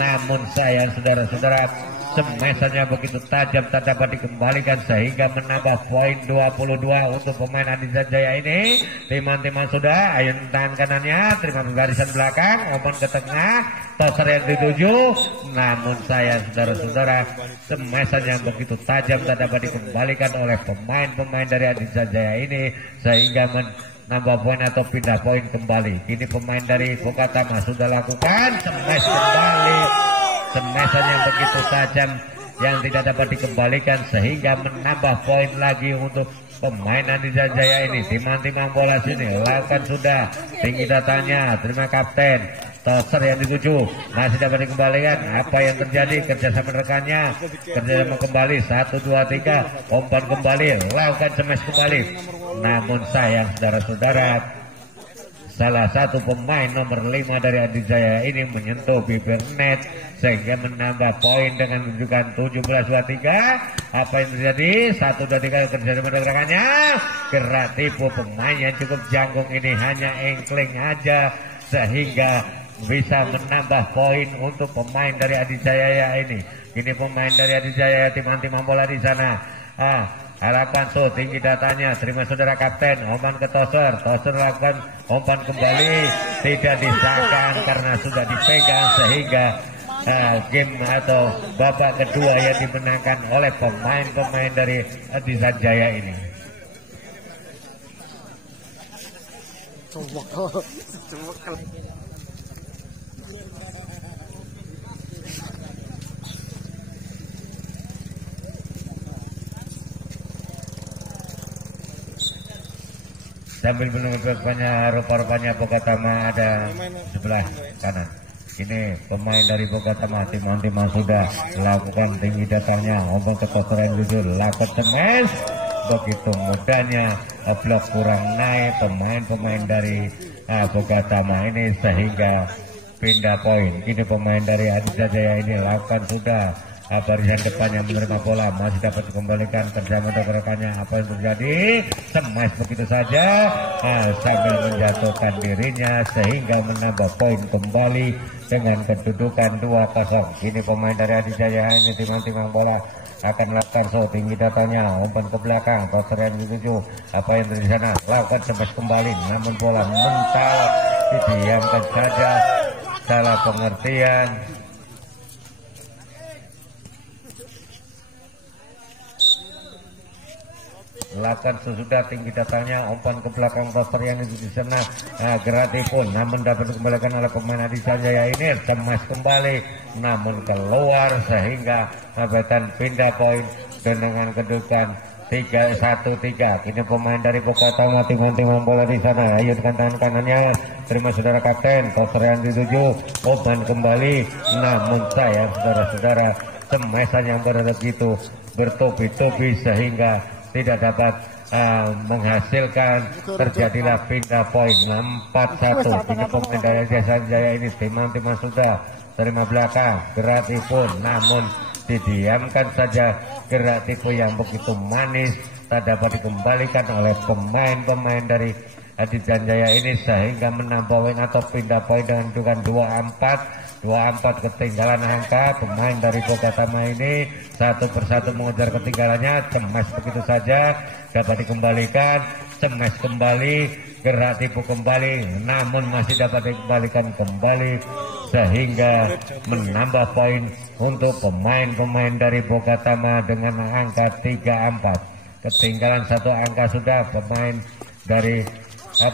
namun sayang saudara-saudara semesannya begitu tajam tak dapat dikembalikan sehingga menambah poin 22 untuk pemain Adi Sanjaya ini. Timang-timang sudah, ayun tangan kanannya, terima barisan belakang, umpan ke tengah, Tosar yang dituju, namun sayang saudara-saudara semesan yang begitu tajam tak dapat dikembalikan oleh pemain-pemain dari Adi Sanjaya ini sehingga menambah poin atau pindah poin kembali. Kini pemain dari Boga Tama sudah lakukan semes kembali, semesan yang begitu tajam yang tidak dapat dikembalikan sehingga menambah poin lagi untuk pemain Adi Sanjaya ini. Timang-timang bola sini lakukan sudah, tinggi datanya, terima kapten, Tosar yang dituju, masih dapat dikembalikan. Apa yang terjadi? Kerjasama rekannya, kerjasama kembali, 1, 2, 3, umpan kembali, lakukan cemes kembali, namun sayang saudara-saudara salah satu pemain nomor 5 dari Adi Sanjaya ini menyentuh bibir net sehingga menambah poin dengan kedudukan 17-23. Apa yang terjadi? 1, 2, 3 kerjasama rekannya, gerak tipu pemain yang cukup jangkung ini hanya engkling aja sehingga bisa menambah poin untuk pemain dari Adi Sanjaya ini. Ini pemain dari Adi Sanjaya timang-timang bola di sana. Harapan so, tinggi datanya, terima saudara kapten, umpan ke Tosar, Tosar lakukan umpan kembali, tidak disahkan karena sudah dipegang sehingga game atau babak kedua yang dimenangkan oleh pemain-pemain dari Adi Sanjaya ini. Sambil menunggu rupa-rupanya Bogatama ada sebelah kanan. Ini pemain dari Bogatama, Timon sudah lakukan tinggi datangnya, ombak kekotoran jujur, lakukan semes. Begitu mudahnya blok kurang naik pemain-pemain dari Bogatama ini sehingga pindah poin. Kini pemain dari Aditya Jaya ini lakukan sudah barisan depannya menerima bola, masih dapat dikembalikan bersama rekannya. Apa yang terjadi? Smash begitu saja sambil menjatuhkan dirinya sehingga menambah poin kembali dengan kedudukan 2-0. Kini pemain dari Aditya Jaya ini timang-timang bola akan melakukan tinggi datanya, umpan ke belakang, Kotorian 7. Apa yang terjadi di sana? Lakukan smash kembali, namun bola mental didiamkan saja. Salah pengertian. Lakukan sesudah tinggi datangnya, umpan ke belakang Koster yang itu di sana. Gerati pun namun dapat dikembalikan oleh pemain Aditya Jaya ini, cemas kembali namun keluar sehingga Betan pindah poin dengan kedudukan 3-1-3. Kini pemain dari Bogatama timang-timang bola di sana. Ayo dengan tangan kanannya, terima saudara kapten Koster yang di 7, umpan kembali namun sayang saudara-saudara, cemesan yang berada begitu bertubi-tubi sehingga tidak dapat menghasilkan. Terjadilah pindah poin 4-1. Kini pemain dari Aditya Jaya ini timang-timang sudah terima belakang, gerak tipu namun didiamkan saja. Gerak tipu yang begitu manis tak dapat dikembalikan oleh pemain-pemain dari Aditya Jaya ini sehingga menambah poin atau pindah poin dengan kedudukan 2-4 ketinggalan angka. Pemain dari Bogatama ini satu persatu mengejar ketinggalannya, cemas begitu saja dapat dikembalikan, cemas kembali, gerak tipu kembali namun masih dapat dikembalikan kembali sehingga menambah poin untuk pemain-pemain dari Bogatama dengan angka 3-4. Ketinggalan satu angka sudah pemain dari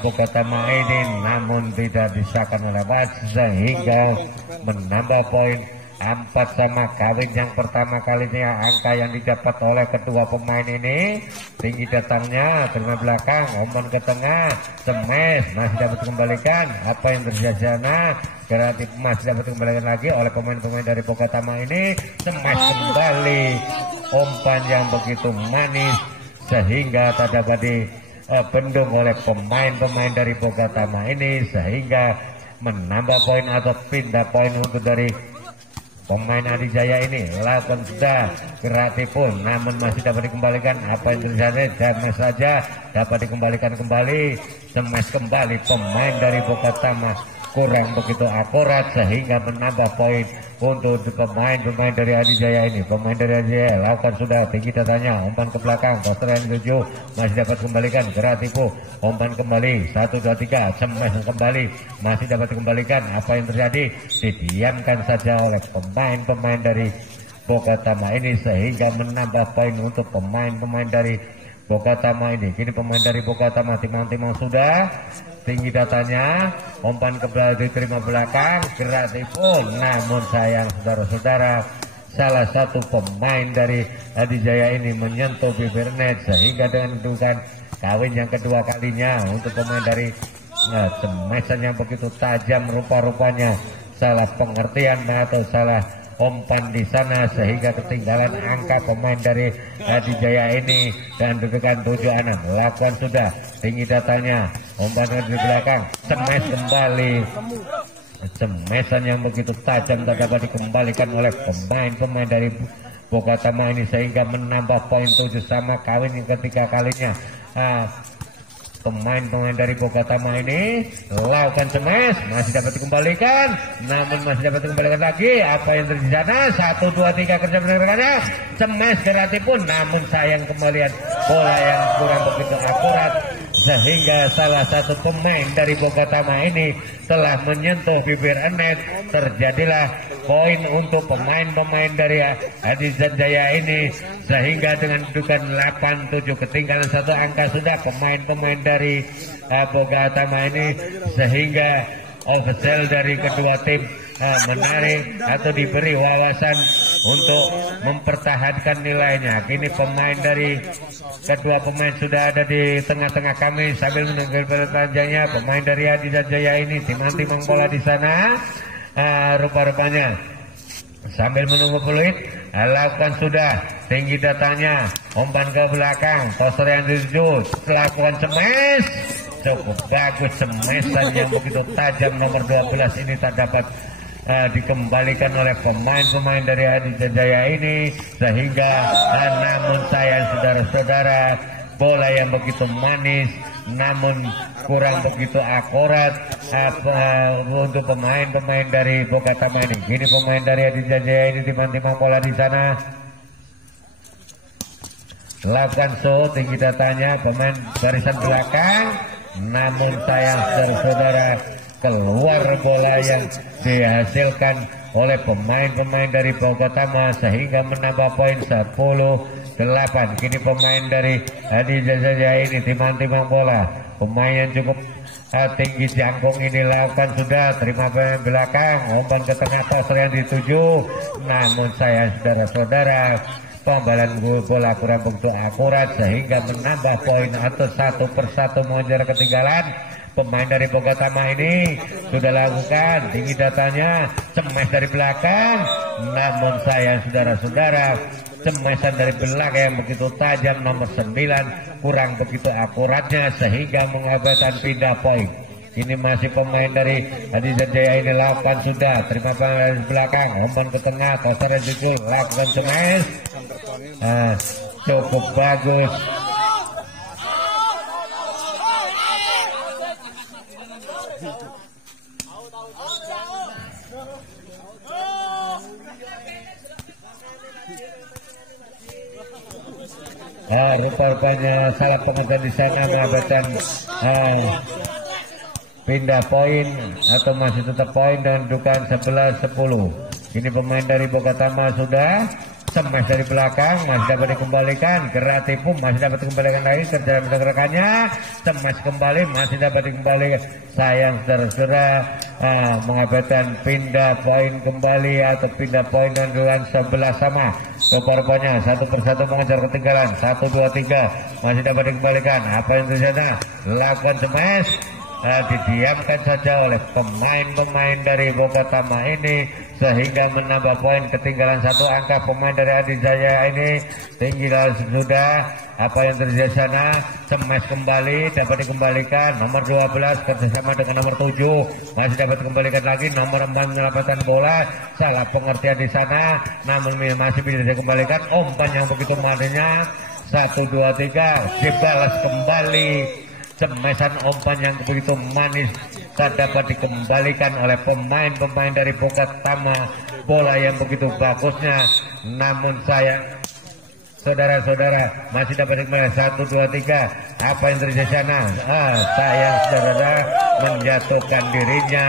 Bogatama ini namun tidak disahkan oleh wasit sehingga menambah poin 4-4. Kawin yang pertama kalinya angka yang didapat oleh kedua pemain ini. Tinggi datangnya, terima belakang, umpan ke tengah, smash masih dapat dikembalikan. Apa yang terjadi sana? Kreatif masih dapat dikembalikan lagi oleh pemain-pemain dari Bogatama ini. Smash kembali, umpan yang begitu manis sehingga tak dapat bendung oleh pemain-pemain dari Bogatama ini sehingga menambah poin atau pindah poin untuk dari pemain Aditya Jaya ini. Lakukan sudah kreatif pun namun masih dapat dikembalikan. Apa yang terjadi? James saja dapat dikembalikan kembali, smash kembali pemain dari Bogatama kurang begitu akurat sehingga menambah poin untuk pemain-pemain dari Aditya Jaya ini. Pemain dari Aditya Jaya lakukan sudah tinggi datanya, umpan ke belakang, Koster yang 7 masih dapat kembalikan, gerak tipu, umpan kembali 1-2-3, smash kembali masih dapat dikembalikan. Apa yang terjadi? Didiamkan saja oleh pemain-pemain dari Bogatama ini sehingga menambah poin untuk pemain-pemain dari Bogatama ini. Kini pemain dari Bogatama timang-timang sudah tinggi datanya, umpan ke belakang diterima belakang, gerak tipu namun sayang saudara-saudara, salah satu pemain dari Aditya Jaya ini menyentuh bibir net sehingga dengan kedudukan kawin yang kedua kalinya untuk pemain dari cemesan yang begitu tajam rupa-rupanya salah pengertian atau salah umpan di sana sehingga ketinggalan angka pemain dari Aditya Jaya ini dan kedudukan 7-6. Lakukan sudah tinggi datanya, umpan di belakang, smash kembali, smashan yang begitu tajam tak dapat dikembalikan oleh pemain-pemain dari Bogatama ini sehingga menambah poin 7 sama. Kawin yang ketiga kalinya. Pemain-pemain dari Bogatama ini lakukan smash masih dapat dikembalikan namun masih dapat dikembalikan lagi. Apa yang terjadi sana? 1, 2, 3 kerja rekannya, smash kreatif pun namun sayang kembalian bola yang kurang begitu akurat sehingga salah satu pemain dari Bogatama ini telah menyentuh bibir net. Terjadilah poin untuk pemain-pemain dari Adi Sanjaya ini, sehingga dengan kedudukan 8-7 ketinggalan satu angka sudah pemain-pemain dari Bogatama ini, sehingga official dari kedua tim menarik atau diberi wawasan untuk mempertahankan nilainya. Kini pemain dari kedua pemain sudah ada di tengah-tengah kami sambil menunggu perpanjangnya. Pemain dari Adi Sanjaya ini timang-timang bola di sana. Rupa-rupanya sambil menunggu peluit, lakukan sudah tinggi datanya, umpan ke belakang, toser yang dituju, lakukan smash, cukup bagus smashan yang begitu tajam nomor 12 ini tak dapat dikembalikan oleh pemain-pemain dari Adi Sanjaya ini, sehingga namun sayang saudara-saudara, bola yang begitu manis namun kurang begitu akurat untuk pemain-pemain dari Bogatama ini. Kini pemain dari Adi Sanjaya ini timang-timang bola di sana, lakukan show tinggi datanya pemain barisan belakang, namun sayang saudara-saudara, keluar bola yang dihasilkan oleh pemain-pemain dari Bogatama sehingga menambah poin 10-8. Kini pemain dari Adi Sanjaya ini timang-timang bola, pemain yang cukup tinggi jangkung ini lakukan sudah, terima pemain belakang, umpan ke tengah, toser yang dituju, namun saya saudara-saudara, pembalan bola kurang begitu akurat sehingga menambah poin atau 1-1 mengejar ketinggalan. Pemain dari Bogatama ini sudah lakukan tinggi datanya, smash dari belakang, namun sayang saudara-saudara, smashan dari belakang yang begitu tajam nomor 9 kurang begitu akuratnya sehingga mengabaikan pindah poin. Ini masih pemain dari Adi Sanjaya ini lakukan sudah, terima pemain belakang, umpan ke tengah, toser yang dituju, lakukan smash, cukup bagus. Rupa-rupanya salah pengertian di sana mengabaikan pindah poin atau masih tetap poin dengan kedudukan 11-10. Ini pemain dari Bogatama sudah smash dari belakang, masih dapat dikembalikan, gerak tipu masih dapat dikembalikan lagi, kerja rekannya, smash kembali masih dapat dikembalikan. Sayang saudara-saudara, mengabaikan pindah poin kembali atau pindah poin dengan 11 sama. Rupa-rupanya satu persatu mengejar ketinggalan, 1-2-3 masih dapat dikembalikan. Apa yang terjadi? Lakukan smash, didiamkan saja oleh pemain-pemain dari Bogatama ini sehingga menambah poin ketinggalan 1 angka. Pemain dari Adi Sanjaya ini tinggal sudah, apa yang terjadi sana, smash kembali dapat dikembalikan, nomor 12 kerjasama dengan nomor 7 masih dapat dikembalikan lagi, nomor 4 menyelamatkan bola, salah pengertian di sana namun masih bisa dikembalikan, umpan yang begitu manisnya, 1-2-3 dibalas kembali. Smashan umpan yang begitu manis tak dapat dikembalikan oleh pemain-pemain dari Bogatama. Bola yang begitu bagusnya, namun sayang saudara-saudara masih dapat dikembalikan. 1-2-3 apa yang terjadi sana? Sayang saudara menjatuhkan dirinya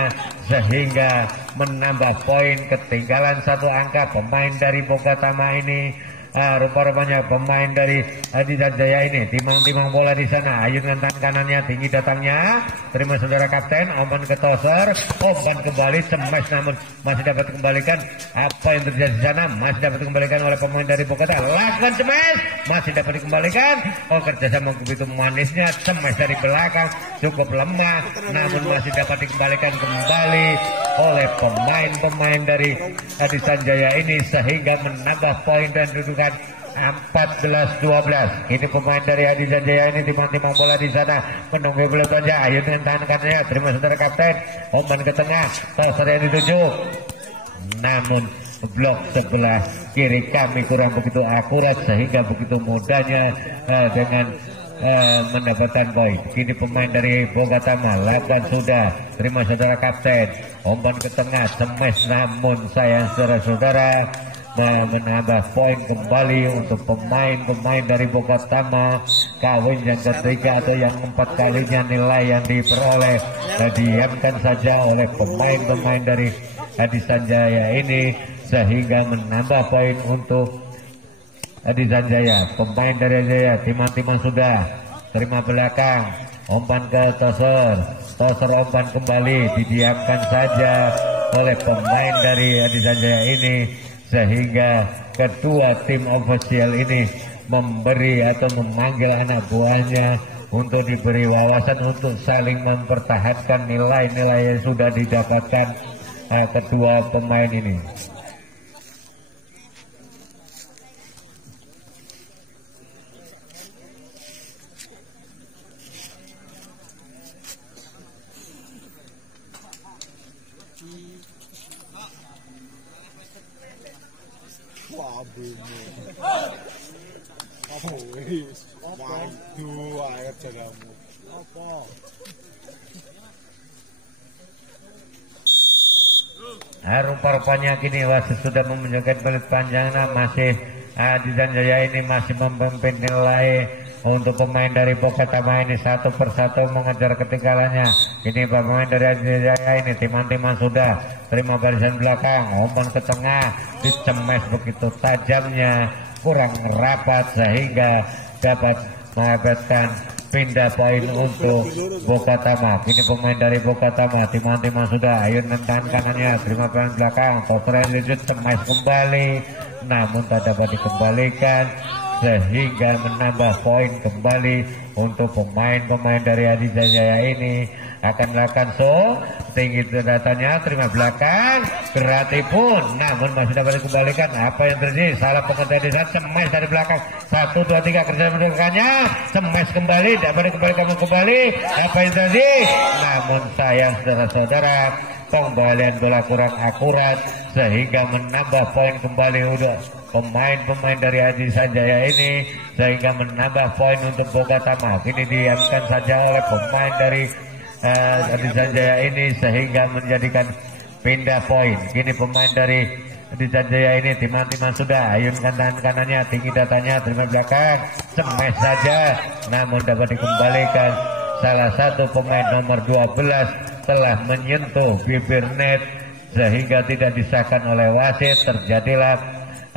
sehingga menambah poin ketinggalan 1 angka. Pemain dari Bogatama ini rupa-rupanya pemain dari Adi Sanjaya ini timang-timang bola di sana, ayunkan tangan kanannya tinggi datangnya, terima saudara kapten, umpan ke toser, umpan kembali, smash namun masih dapat dikembalikan. Apa yang terjadi di sana? Masih dapat dikembalikan oleh pemain dari Bogatama, lakukan smash, masih dapat dikembalikan. Kerjasama begitu manisnya, smash dari belakang cukup lemah namun masih dapat dikembalikan kembali oleh pemain-pemain dari Adi Sanjaya ini sehingga menambah poin dan kedudukan 14-12. Ini pemain dari Adi Sanjaya ini timang-timang bola di sana, menunggu bola saja, ayo dengan tangan kanannya, terima saudara kapten, umpan ke tengah, toser yang dituju, namun blok sebelah kiri kami kurang begitu akurat sehingga begitu mudahnya dengan mendapatkan poin. Kini pemain dari Bogatama lakukan sudah, terima saudara kapten, umpan ke tengah, smash namun sayang saudara-saudara menambah poin kembali untuk pemain-pemain dari Bokatama. Kawin yang ketiga atau yang keempat kalinya nilai yang diperoleh diamkan saja oleh pemain-pemain dari Adi Sanjaya ini, sehingga menambah poin untuk Adi Sanjaya. Pemain dari Adi Sanjaya timang-timang sudah terima belakang, umpan ke Toser umpan kembali, didiamkan saja oleh pemain dari Adi Sanjaya ini, sehingga kedua tim ofisial ini memberi atau memanggil anak buahnya untuk diberi wawasan untuk saling mempertahankan nilai-nilai yang sudah didapatkan kedua pemain ini. Rupa-rupanya kini wasit sudah menunjukkan belit panjangnya, masih Adi Sanjaya ini masih memimpin nilai untuk pemain dari Bokatama ini satu persatu mengejar ketinggalannya. Ini pemain dari Adi Sanjaya ini timang-timang sudah terima barisan belakang, umpan ke tengah, dicemes begitu tajamnya, kurang rapat sehingga dapat mendapatkan pindah poin untuk Bokatama. Kini pemain dari Bokatama timang-timang sudah, ayun tangan kanannya terima poin belakang, Totre lanjut cemes kembali, namun tak dapat dikembalikan sehingga menambah poin kembali untuk pemain-pemain dari Adi Sanjaya ini. Akan melakukan tinggi datanya, terima belakang, Gerati pun namun masih dapat dikembalikan. Apa yang terjadi? Salah pengertian di saat cemes dari belakang, 1, 2, 3 kerja mendekatnya, cemes kembali, dapat dikembalikan kembali. Apa yang terjadi? Namun sayang saudara-saudara, pembalian bola kurang akurat sehingga menambah poin kembali untuk pemain-pemain dari Adi Sanjaya ini, sehingga menambah poin untuk Bokatama. Kini diamkan saja oleh pemain dari Adi Sanjaya ini sehingga menjadikan pindah poin. Kini pemain dari Adi Sanjaya ini timang-timang sudah, ayunkan tangan kanannya, tinggi datanya, terima belakang, cemes saja, namun dapat dikembalikan. Salah satu pemain nomor 12 telah menyentuh bibir net sehingga tidak disahkan oleh wasit. Terjadilah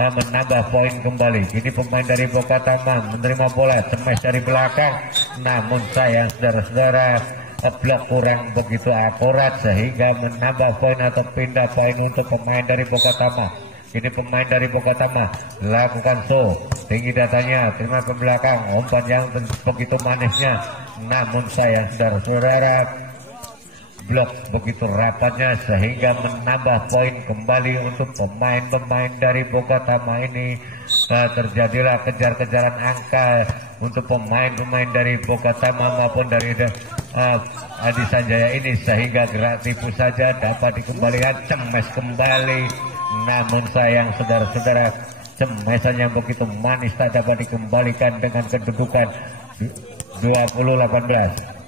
menambah poin kembali. Kini pemain dari Bokatama menerima bola, cemes dari belakang, namun sayang saudara-saudara, blok kurang begitu akurat sehingga menambah poin atau pindah poin untuk pemain dari Bokatama. Ini pemain dari Bokatama lakukan tinggi datanya, terima ke belakang, umpan yang begitu manisnya, namun sayang saudara-saudara, blok begitu rapatnya sehingga menambah poin kembali untuk pemain-pemain dari Bokatama ini. Terjadilah kejar-kejaran angka untuk pemain-pemain dari Bokatama maupun dari Adi Sanjaya ini, sehingga gerak tipu saja dapat dikembalikan, cemes kembali, namun sayang saudara-saudara, cemesan yang begitu manis tak dapat dikembalikan dengan kedudukan 20-18.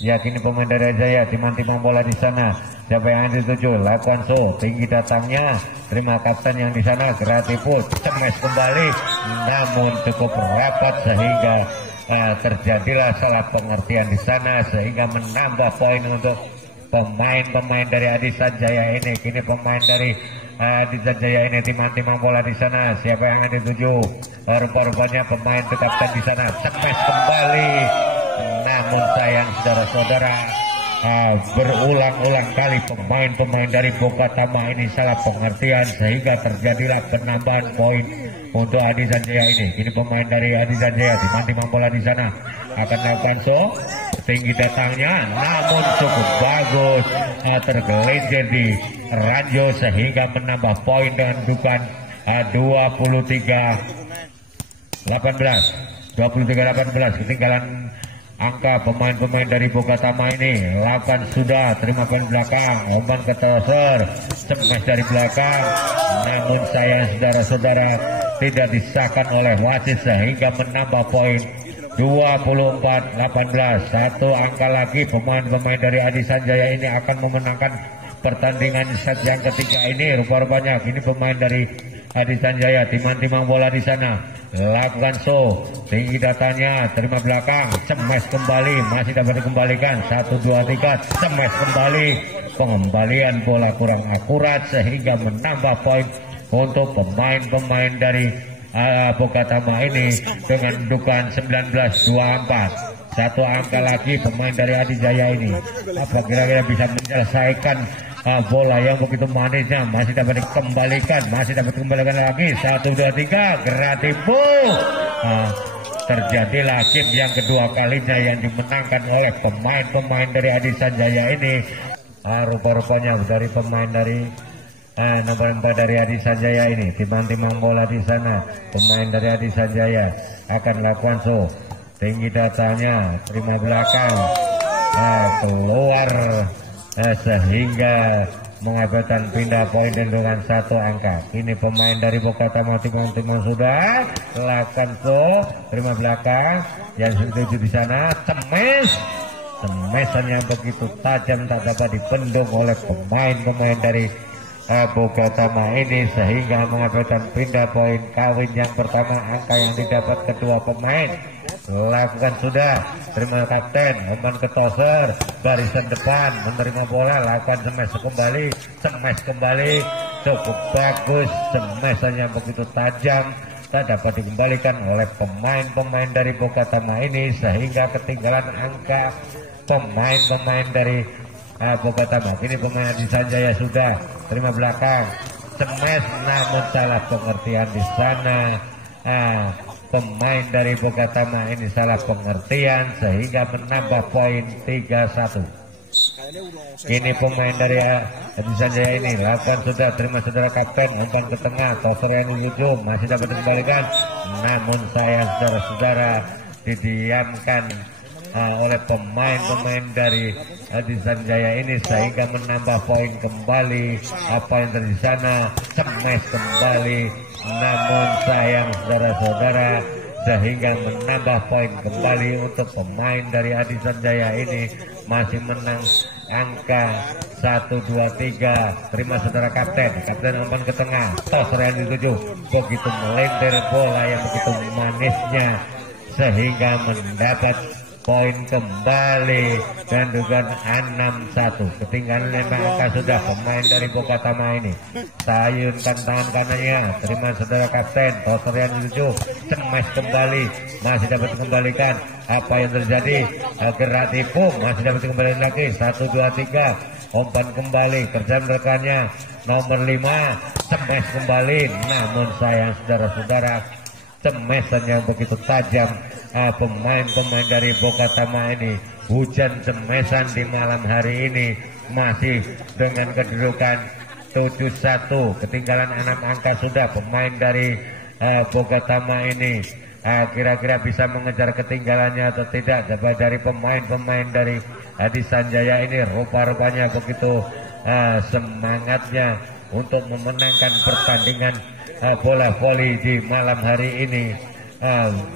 Yakini pemain dari Jaya timang-timang bola di sana. Siapa yang dituju? Lakukan tinggi datangnya, terima kapten yang di sana, Gratifus cemes kembali, namun cukup rapat sehingga terjadilah salah pengertian di sana sehingga menambah poin untuk pemain-pemain dari Adi Sanjaya ini. Kini pemain dari Adi Sanjaya ini timang-timang bola di sana. Siapa yang dituju? Rupa-rupanya pemain kapten di sana, cemes kembali. Namun sayang saudara-saudara, berulang-ulang kali pemain-pemain dari Bokatama ini salah pengertian sehingga terjadilah penambahan poin untuk Adi Sanjaya ini. Kini pemain dari Adi Sanjaya timang-timang bola di sana akan melakukan tinggi datangnya, namun cukup bagus, tergelincir di Ranjo sehingga menambah poin dengan dukan 23-18. Ketinggalan angka pemain-pemain dari Bokatama ini. Lakukan sudah, terima poin belakang, umpan ke Toser, cemes dari belakang, namun sayang saudara-saudara tidak disahkan oleh wasit sehingga menambah poin 24-18. Satu angka lagi pemain-pemain dari Adi Sanjaya ini akan memenangkan pertandingan set yang ketiga ini. Rupa-rupanya kini pemain dari Adi Sanjaya, timang-timang bola di sana, lakukan show, tinggi datanya, terima belakang, smash kembali, masih dapat dikembalikan, 1, 2, 3, smash kembali, pengembalian bola kurang akurat sehingga menambah poin untuk pemain-pemain dari Bokatama ini dengan dukan 19-24. Satu angka lagi pemain dari Adi Jaya ini, apa kira-kira bisa menyelesaikan bola yang begitu manisnya, masih dapat dikembalikan, lagi, 1, 2, 3, gerak tipu. Terjadilah game yang kedua kalinya yang dimenangkan oleh pemain-pemain dari Adi Sanjaya ini. Rupa-rupanya dari pemain dari nomor 4 dari Adi Sanjaya ini, timang-timang bola di sana, pemain dari Adi Sanjaya akan lakukan show, tinggi datanya, terima belakang, keluar, sehingga mengabarkan pindah poin dengan 1 angka. Ini pemain dari Bokatama timang-timang sudah lakukan show, terima belakang, yang setuju di sana, semesan yang begitu tajam tak dapat dibendung oleh pemain-pemain dari Bokatama ini sehingga mengabarkan pindah poin kawin yang pertama, angka yang didapat kedua pemain. Lakukan sudah, terima kapten, umpan ke toser, barisan depan menerima bola, lakukan smash kembali, cukup bagus, smashan yang begitu tajam tak dapat dikembalikan oleh pemain-pemain dari Bokatama ini sehingga ketinggalan angka pemain-pemain dari Bokatama. Ini pemain Adi Sanjaya sudah terima belakang, smash, namun salah pengertian di sana. Pemain dari Bokatama ini salah pengertian sehingga menambah poin 3-1. Ini pemain dari Adi Sanjaya ini lakukan sudah, terima saudara kapten, umpan ke tengah, toser yang hujum, masih dapat dikembalikan, namun sayang saudara-saudara didiamkan oleh pemain-pemain dari Adi Sanjaya ini sehingga menambah poin kembali. Apa yang terjadi di sana, smash kembali, namun sayang saudara-saudara sehingga menambah poin kembali untuk pemain dari Adi Sanjaya ini masih menang angka 1, 2, 3. Terima saudara kapten umpan ke tengah, toser yang dituju, begitu melintir bola yang begitu manisnya sehingga mendapat poin kembali dan dugaan 6-1. Ketinggalan 5 angka sudah pemain dari Bokatama ini. Sayunkan tangan kanannya, terima saudara kapten, toser yang dituju, smash kembali, masih dapat dikembalikan. Apa yang terjadi? Gerak tipu, masih dapat dikembalikan lagi, 1, 2, 3, umpan kembali, kerjaan rekannya nomor 5, smash kembali, namun sayang saudara-saudara, smashan yang begitu tajam. Pemain-pemain dari Bokatama ini, hujan smashan di malam hari ini masih dengan kedudukan 7-1. Ketinggalan 6 angka sudah pemain dari Bokatama ini. Kira-kira bisa mengejar ketinggalannya atau tidak dari pemain-pemain dari Adi Sanjaya ini. Rupa-rupanya begitu semangatnya untuk memenangkan pertandingan bola voli di malam hari ini.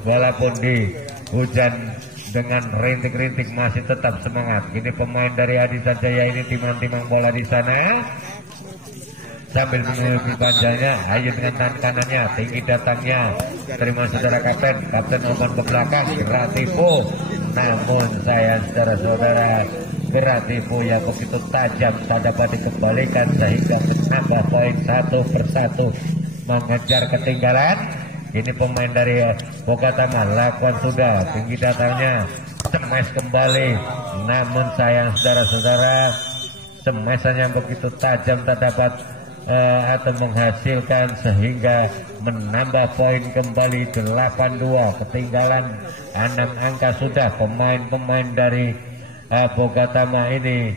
Walaupun di hujan dengan rintik-rintik masih tetap semangat. Ini pemain dari Adi Sanjaya ini timang-timang bola di sana sambil menunggu panjangnya, ayo dengan tangan kanannya, tinggi datangnya, terima saudara kapten umpan ke belakang, gerak tipu, namun saya saudara-saudara gerak tipu yang begitu tajam tak dapat dikembalikan sehingga menambah poin 1 per 1 mengejar ketinggalan. Ini pemain dari Bokatama lakukan sudah, tinggi datangnya, smash kembali, namun sayang saudara-saudara smashan yang begitu tajam tak dapat atau menghasilkan sehingga menambah poin kembali 8-2. Ketinggalan 6 angka sudah pemain-pemain dari Bokatama ini.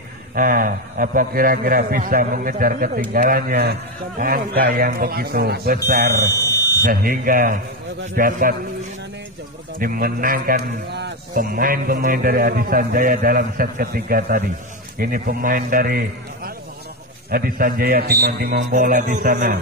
Apa kira-kira bisa mengejar ketinggalannya angka yang begitu besar sehingga dapat dimenangkan pemain-pemain dari Adi Sanjaya dalam set ketiga tadi. Ini pemain dari Adi Sanjaya timang-timang bola di sana.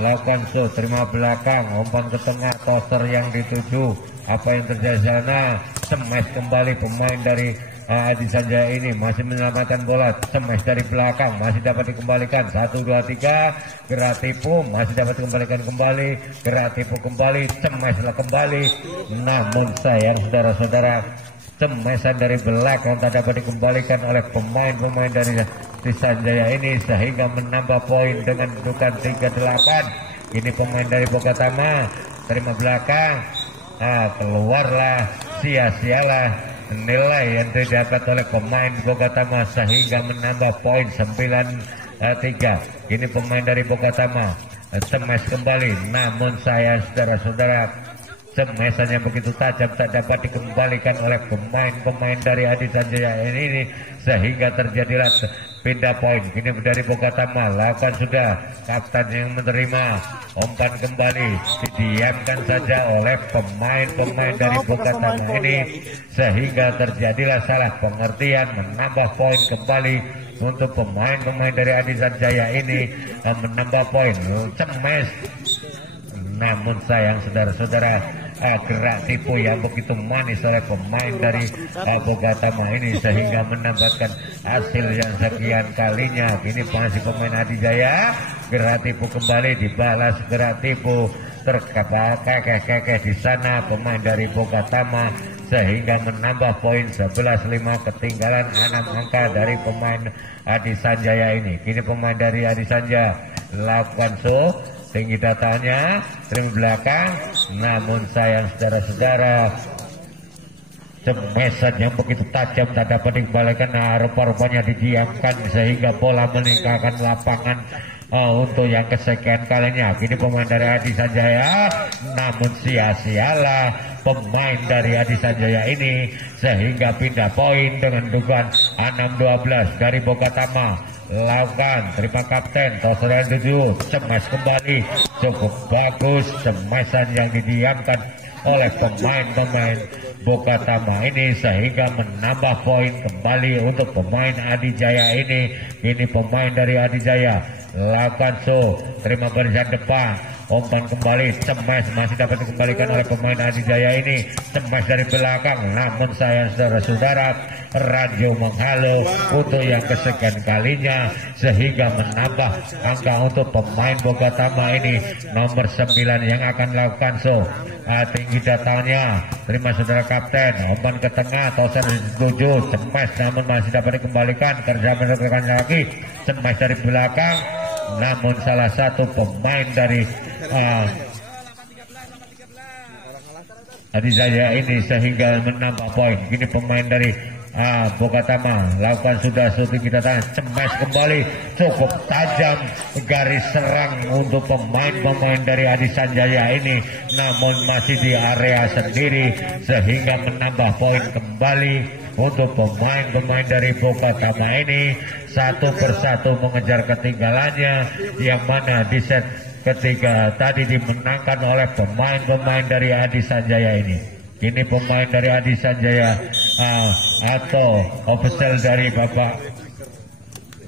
Lakukan show, terima belakang, umpan ke tengah, toser yang dituju. Apa yang terjadi sana? Smash kembali pemain dari Adi Sanjaya ini masih menyelamatkan bola, smash dari belakang masih dapat dikembalikan 1 2 3, gerak tipu masih dapat dikembalikan kembali, gerak tipu kembali, smash kembali, namun sayang saudara-saudara, smashan dari belakang tak dapat dikembalikan oleh pemain-pemain dari Adi Sanjaya ini sehingga menambah poin dengan kedudukan 3-8. Ini pemain dari Bogatama terima belakang, keluarlah, sia-sialah nilai yang didapat oleh pemain Bogatama sehingga menambah poin 9-3. Ini pemain dari Bogatama smash kembali, namun saya saudara-saudara, smashan yang begitu tajam tak dapat dikembalikan oleh pemain-pemain dari Adi Sanjaya ini sehingga terjadilah pindah poin. Ini dari Bogatama, lakukan sudah, kapten yang menerima, umpan kembali didiamkan saja oleh pemain-pemain dari Bogatama ini sehingga terjadilah salah pengertian, menambah poin kembali untuk pemain-pemain dari Adi Sanjaya ini, menambah poin. Smash, namun sayang saudara-saudara, gerak tipu yang begitu manis oleh pemain dari Bogatama ini sehingga menambahkan hasil yang sekian kalinya. Ini masih pemain Adi Jaya, gerak tipu kembali dibalas, gerak tipu terkekeh di sana pemain dari Bogatama sehingga menambah poin 11-5, ketinggalan 6 angka dari pemain Adi Sanjaya ini. Kini pemain dari Adi Sanjaya lakukan tinggi datanya, terima belakang, namun sayang saudara-saudara, smashan yang begitu tajam tak dapat dikembalikan. Rupa-rupanya didiamkan sehingga bola meninggalkan lapangan untuk yang kesekian kalinya. Kini pemain dari Adi Sanjaya, namun sia-sialah pemain dari Adi Sanjaya ini sehingga pindah poin dengan dugaan 6-12 dari Bogatama. Lakukan, terima kapten, toseran 7, smash kembali, cukup bagus smashan yang didiamkan oleh pemain-pemain Bogatama ini sehingga menambah poin kembali untuk pemain Adi Jaya ini. Ini pemain dari Adi Jaya, lakukan terima barisan depan, umpan kembali, smash masih dapat dikembalikan oleh pemain Adi Jaya ini, smash dari belakang, namun sayang saudara-saudara, radio menghalau untuk yang kesekian kalinya sehingga menambah angka untuk pemain Bogatama ini, nomor 9 yang akan lakukan tinggi datangnya, terima saudara kapten, umpan ke tengah, tosan 7, smash namun masih dapat dikembalikan, kerja menekan lagi, smash dari belakang, namun salah satu pemain dari Adi Jaya ini sehingga menambah poin. Kini pemain dari Bogatama lakukan sudah tinggi datang, smash kembali, cukup tajam garis serang untuk pemain-pemain dari Adi Sanjaya ini, namun masih di area sendiri sehingga menambah poin kembali untuk pemain-pemain dari Bogatama ini, satu persatu mengejar ketinggalannya yang mana di set ketiga tadi dimenangkan oleh pemain-pemain dari Adi Sanjaya ini. Kini pemain dari Adi Sanjaya atau official dari Bapak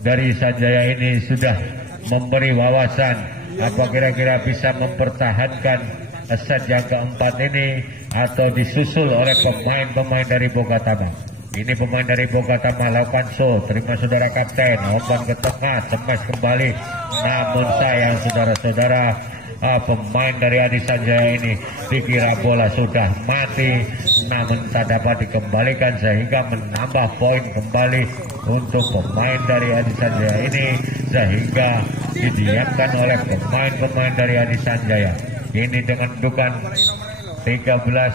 dari Sanjaya ini sudah memberi wawasan apa kira-kira bisa mempertahankan set yang keempat ini atau disusul oleh pemain-pemain dari Bogatama. Ini pemain dari Bogatama lakukan terima saudara kapten, umpan ke tengah, smash kembali, namun sayang saudara-saudara, pemain dari Adi Sanjaya ini dikira bola sudah mati, namun tak dapat dikembalikan sehingga menambah poin kembali untuk pemain dari Adi Sanjaya ini sehingga didiamkan oleh pemain-pemain dari Adi Sanjaya. Ini dengan kedudukan 14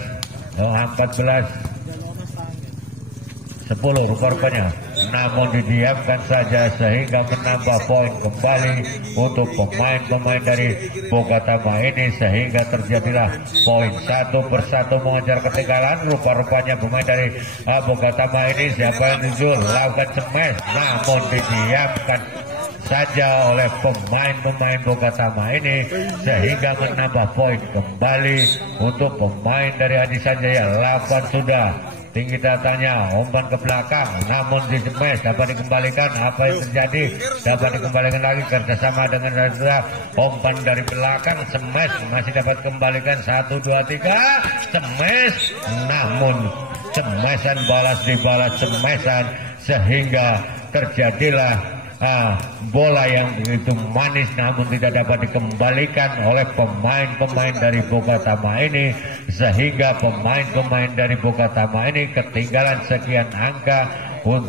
10 rupa-rupanya, namun didiamkan saja sehingga menambah poin kembali untuk pemain-pemain dari Bogatama ini sehingga terjadilah poin satu persatu mengejar ketinggalan. Rupa-rupanya pemain dari Bogatama ini siapa yang muncul lakukan smash, namun didiamkan saja oleh pemain-pemain Bogatama ini sehingga menambah poin kembali untuk pemain dari Adi Sanjaya. Lakukan sudah tinggi datanya, umpan ke belakang, namun di smash dapat dikembalikan. Apa yang terjadi? Dapat dikembalikan lagi kerjasama dengan saudara, umpan dari belakang, smash masih dapat dikembalikan 1 2 3, smash, namun cemesan balas dibalas cemesan sehingga terjadilah bola yang begitu manis namun tidak dapat dikembalikan oleh pemain-pemain dari Bokatama ini, sehingga pemain-pemain dari Bokatama ini ketinggalan sekian angka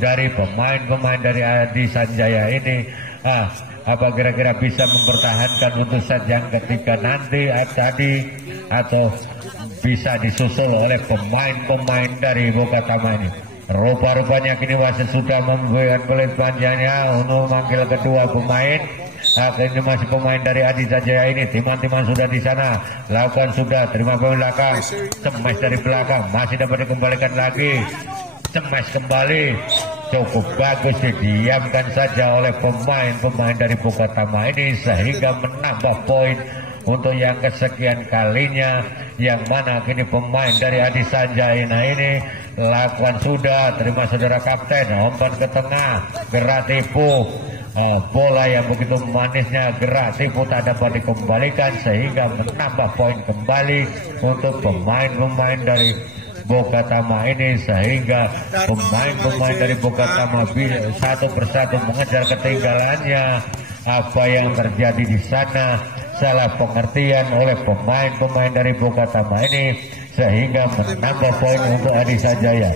dari pemain-pemain dari Adi Sanjaya ini. Apa kira-kira bisa mempertahankan untuk set yang ketiga nanti tadi, atau bisa disusul oleh pemain-pemain dari Bokatama ini? Rupa-rupanya kini wasit sudah memberikan kulit panjangnya untuk memanggil kedua pemain. Ini masih pemain dari Adi Sanjaya ini. Timan-timan sudah di sana, lakukan sudah, terima pemain belakang, cemes dari belakang, masih dapat dikembalikan lagi, cemes kembali, cukup bagus, didiamkan saja oleh pemain-pemain dari Bokatama ini sehingga menambah poin untuk yang kesekian kalinya, yang mana kini pemain dari Adi Sanjaya ini lakukan sudah, terima saudara kapten, umpan ke tengah, gerak tipu, bola yang begitu manisnya gerak tipu tak dapat dikembalikan sehingga menambah poin kembali untuk pemain-pemain dari Bokatama ini, sehingga pemain-pemain dari Bokatama satu persatu mengejar ketinggalannya. Apa yang terjadi di sana salah pengertian oleh pemain-pemain dari Bokatama ini sehingga menambah poin untuk Adi Sanjaya.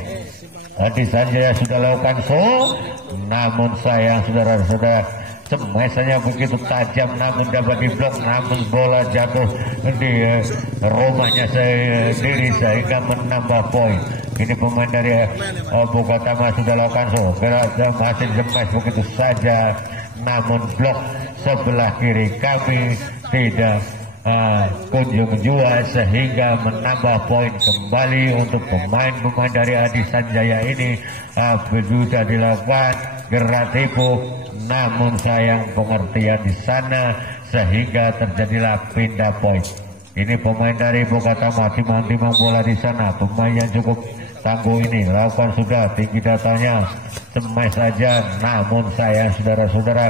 Adi Sanjaya sudah lakukan namun sayang saudara-saudara, cemesannya begitu tajam namun dapat diblok, namun bola jatuh di rumahnya sendiri sehingga menambah poin. Ini pemain dari Bokatama sudah lakukan gerak masih cemes begitu saja, namun blok sebelah kiri kami tidak kunjung jua sehingga menambah poin kembali untuk pemain-pemain dari Adi Sanjaya ini. Sudah dilakukan gerak tipu, namun sayang pengertian di sana sehingga terjadilah pindah poin. Ini pemain dari Bokatama timang-timang bola di sana, pemain yang cukup tangguh ini lakukan sudah, tinggi datanya, cemes saja, namun sayang saudara-saudara,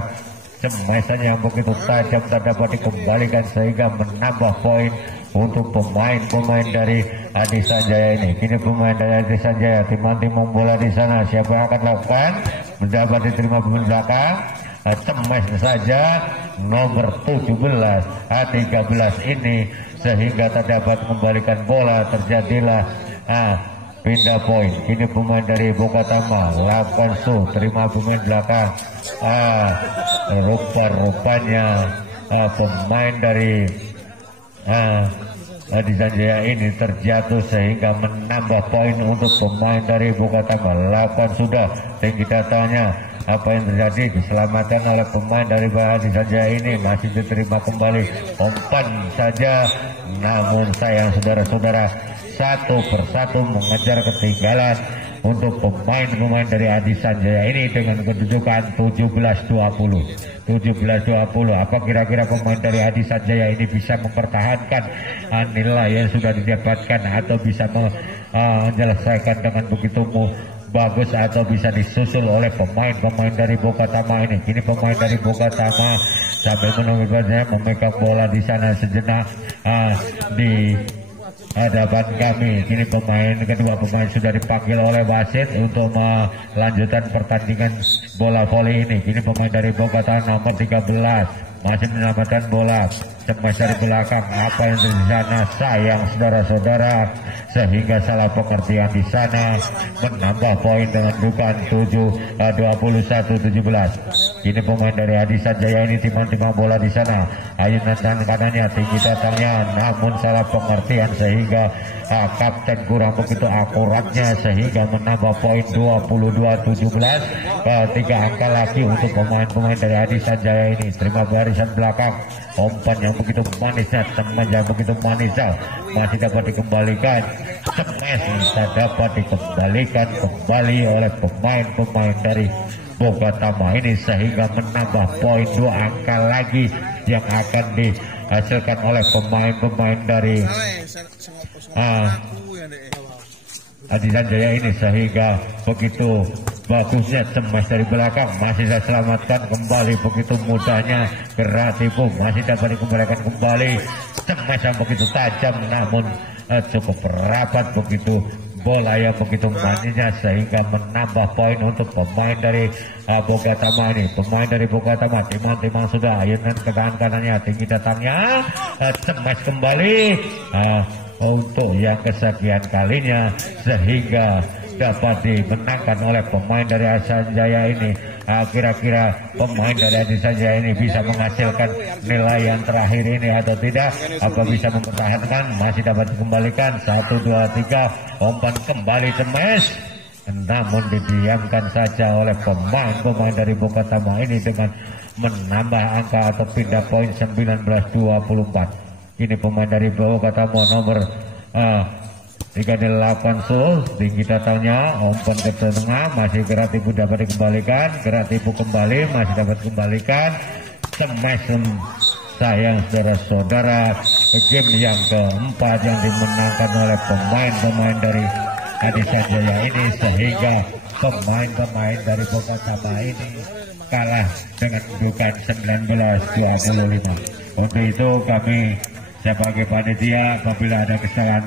cemesan yang begitu tajam tak dapat dikembalikan sehingga menambah poin untuk pemain-pemain dari Adi Sanjaya ini. Kini pemain dari Adi Sanjaya timang-timang bola di sana, siapa yang akan lakukan? Mendapat diterima pemain belakang, cemes saja nomor 17 ini sehingga tak dapat mengembalikan bola, terjadilah pindah poin. Kini pemain dari Bokatama lakukan terima pemain belakang. Rupa-rupanya pemain dari Adi Sanjaya ini terjatuh sehingga menambah poin untuk pemain dari Bokatama. Lakukan sudah, tinggi datanya, apa yang terjadi diselamatkan oleh pemain dari Adi Sanjaya ini, masih diterima kembali, umpan saja, namun sayang saudara-saudara, satu persatu mengejar ketinggalan untuk pemain-pemain dari Adi Sanjaya ini dengan kedudukan 17-20. Apa kira-kira pemain dari Adi Sanjaya ini bisa mempertahankan nilai yang sudah didapatkan atau bisa menyelesaikan dengan begitu bagus, atau bisa disusul oleh pemain-pemain dari Bokatama ini? Kini pemain dari Bokatama sampai menunggu memegang bola di sana sejenak di hadapan kami. Kini kedua pemain sudah dipanggil oleh wasit untuk melanjutkan pertandingan bola voli ini. Kini pemain dari Bokatama nomor 13 masih menyelamatkan bola, cemas dari belakang, apa yang di sana sayang saudara-saudara sehingga salah pengertian di sana menambah poin dengan dugaan 21-17. Kini pemain dari Adi Sanjaya ini timang-timang bola di sana, ayunan tangan kanannya, tinggi datangnya, namun salah pengertian sehingga kapten kurang begitu akuratnya sehingga menambah poin 22-17. 3 angka lagi untuk pemain-pemain dari Adi Sanjaya ini. Terima barisan belakang, umpan yang begitu manisnya, teman yang begitu manisnya masih dapat dikembalikan, cemes dapat dikembalikan kembali oleh pemain-pemain dari Bokatama ini sehingga menambah poin 2 angka lagi yang akan dihasilkan oleh pemain-pemain dari Adi Sanjaya ini, sehingga begitu bagusnya cemas dari belakang masih saya selamatkan kembali, begitu mudahnya gerak tipu masih dapat dikembalikan kembali, cemas yang begitu tajam namun cukup rapat, begitu bola yang begitu manisnya sehingga menambah poin untuk pemain dari Bogatama ini. Pemain dari Bogatama timang sudah ayunan ke kanan kanannya, tinggi datangnya, smash kembali untuk yang kesekian kalinya sehingga dapat dimenangkan oleh pemain dari Sanjaya ini. Kira-kira pemain dari Sanjaya ini bisa menghasilkan nilai yang terakhir ini atau tidak? Apa bisa mempertahankan? Masih dapat dikembalikan. 1, 2, 3, umpan kembali smash, namun didiamkan saja oleh pemain dari Bogatama ini dengan menambah angka atau pindah poin 19-24. Ini pemain dari Bogatama nomor 38 Sul, tinggi datangnya, umpan ke tengah, masih Geratipu dapat dikembalikan, Geratipu kembali, masih dapat dikembalikan, smash. Sayang saudara-saudara, game yang keempat yang dimenangkan oleh pemain-pemain dari Adi Sanjaya ini, sehingga pemain-pemain dari Bogatama ini kalah dengan kedudukan 19-25. Untuk itu kami sebagai panitia, apabila ada kesalahan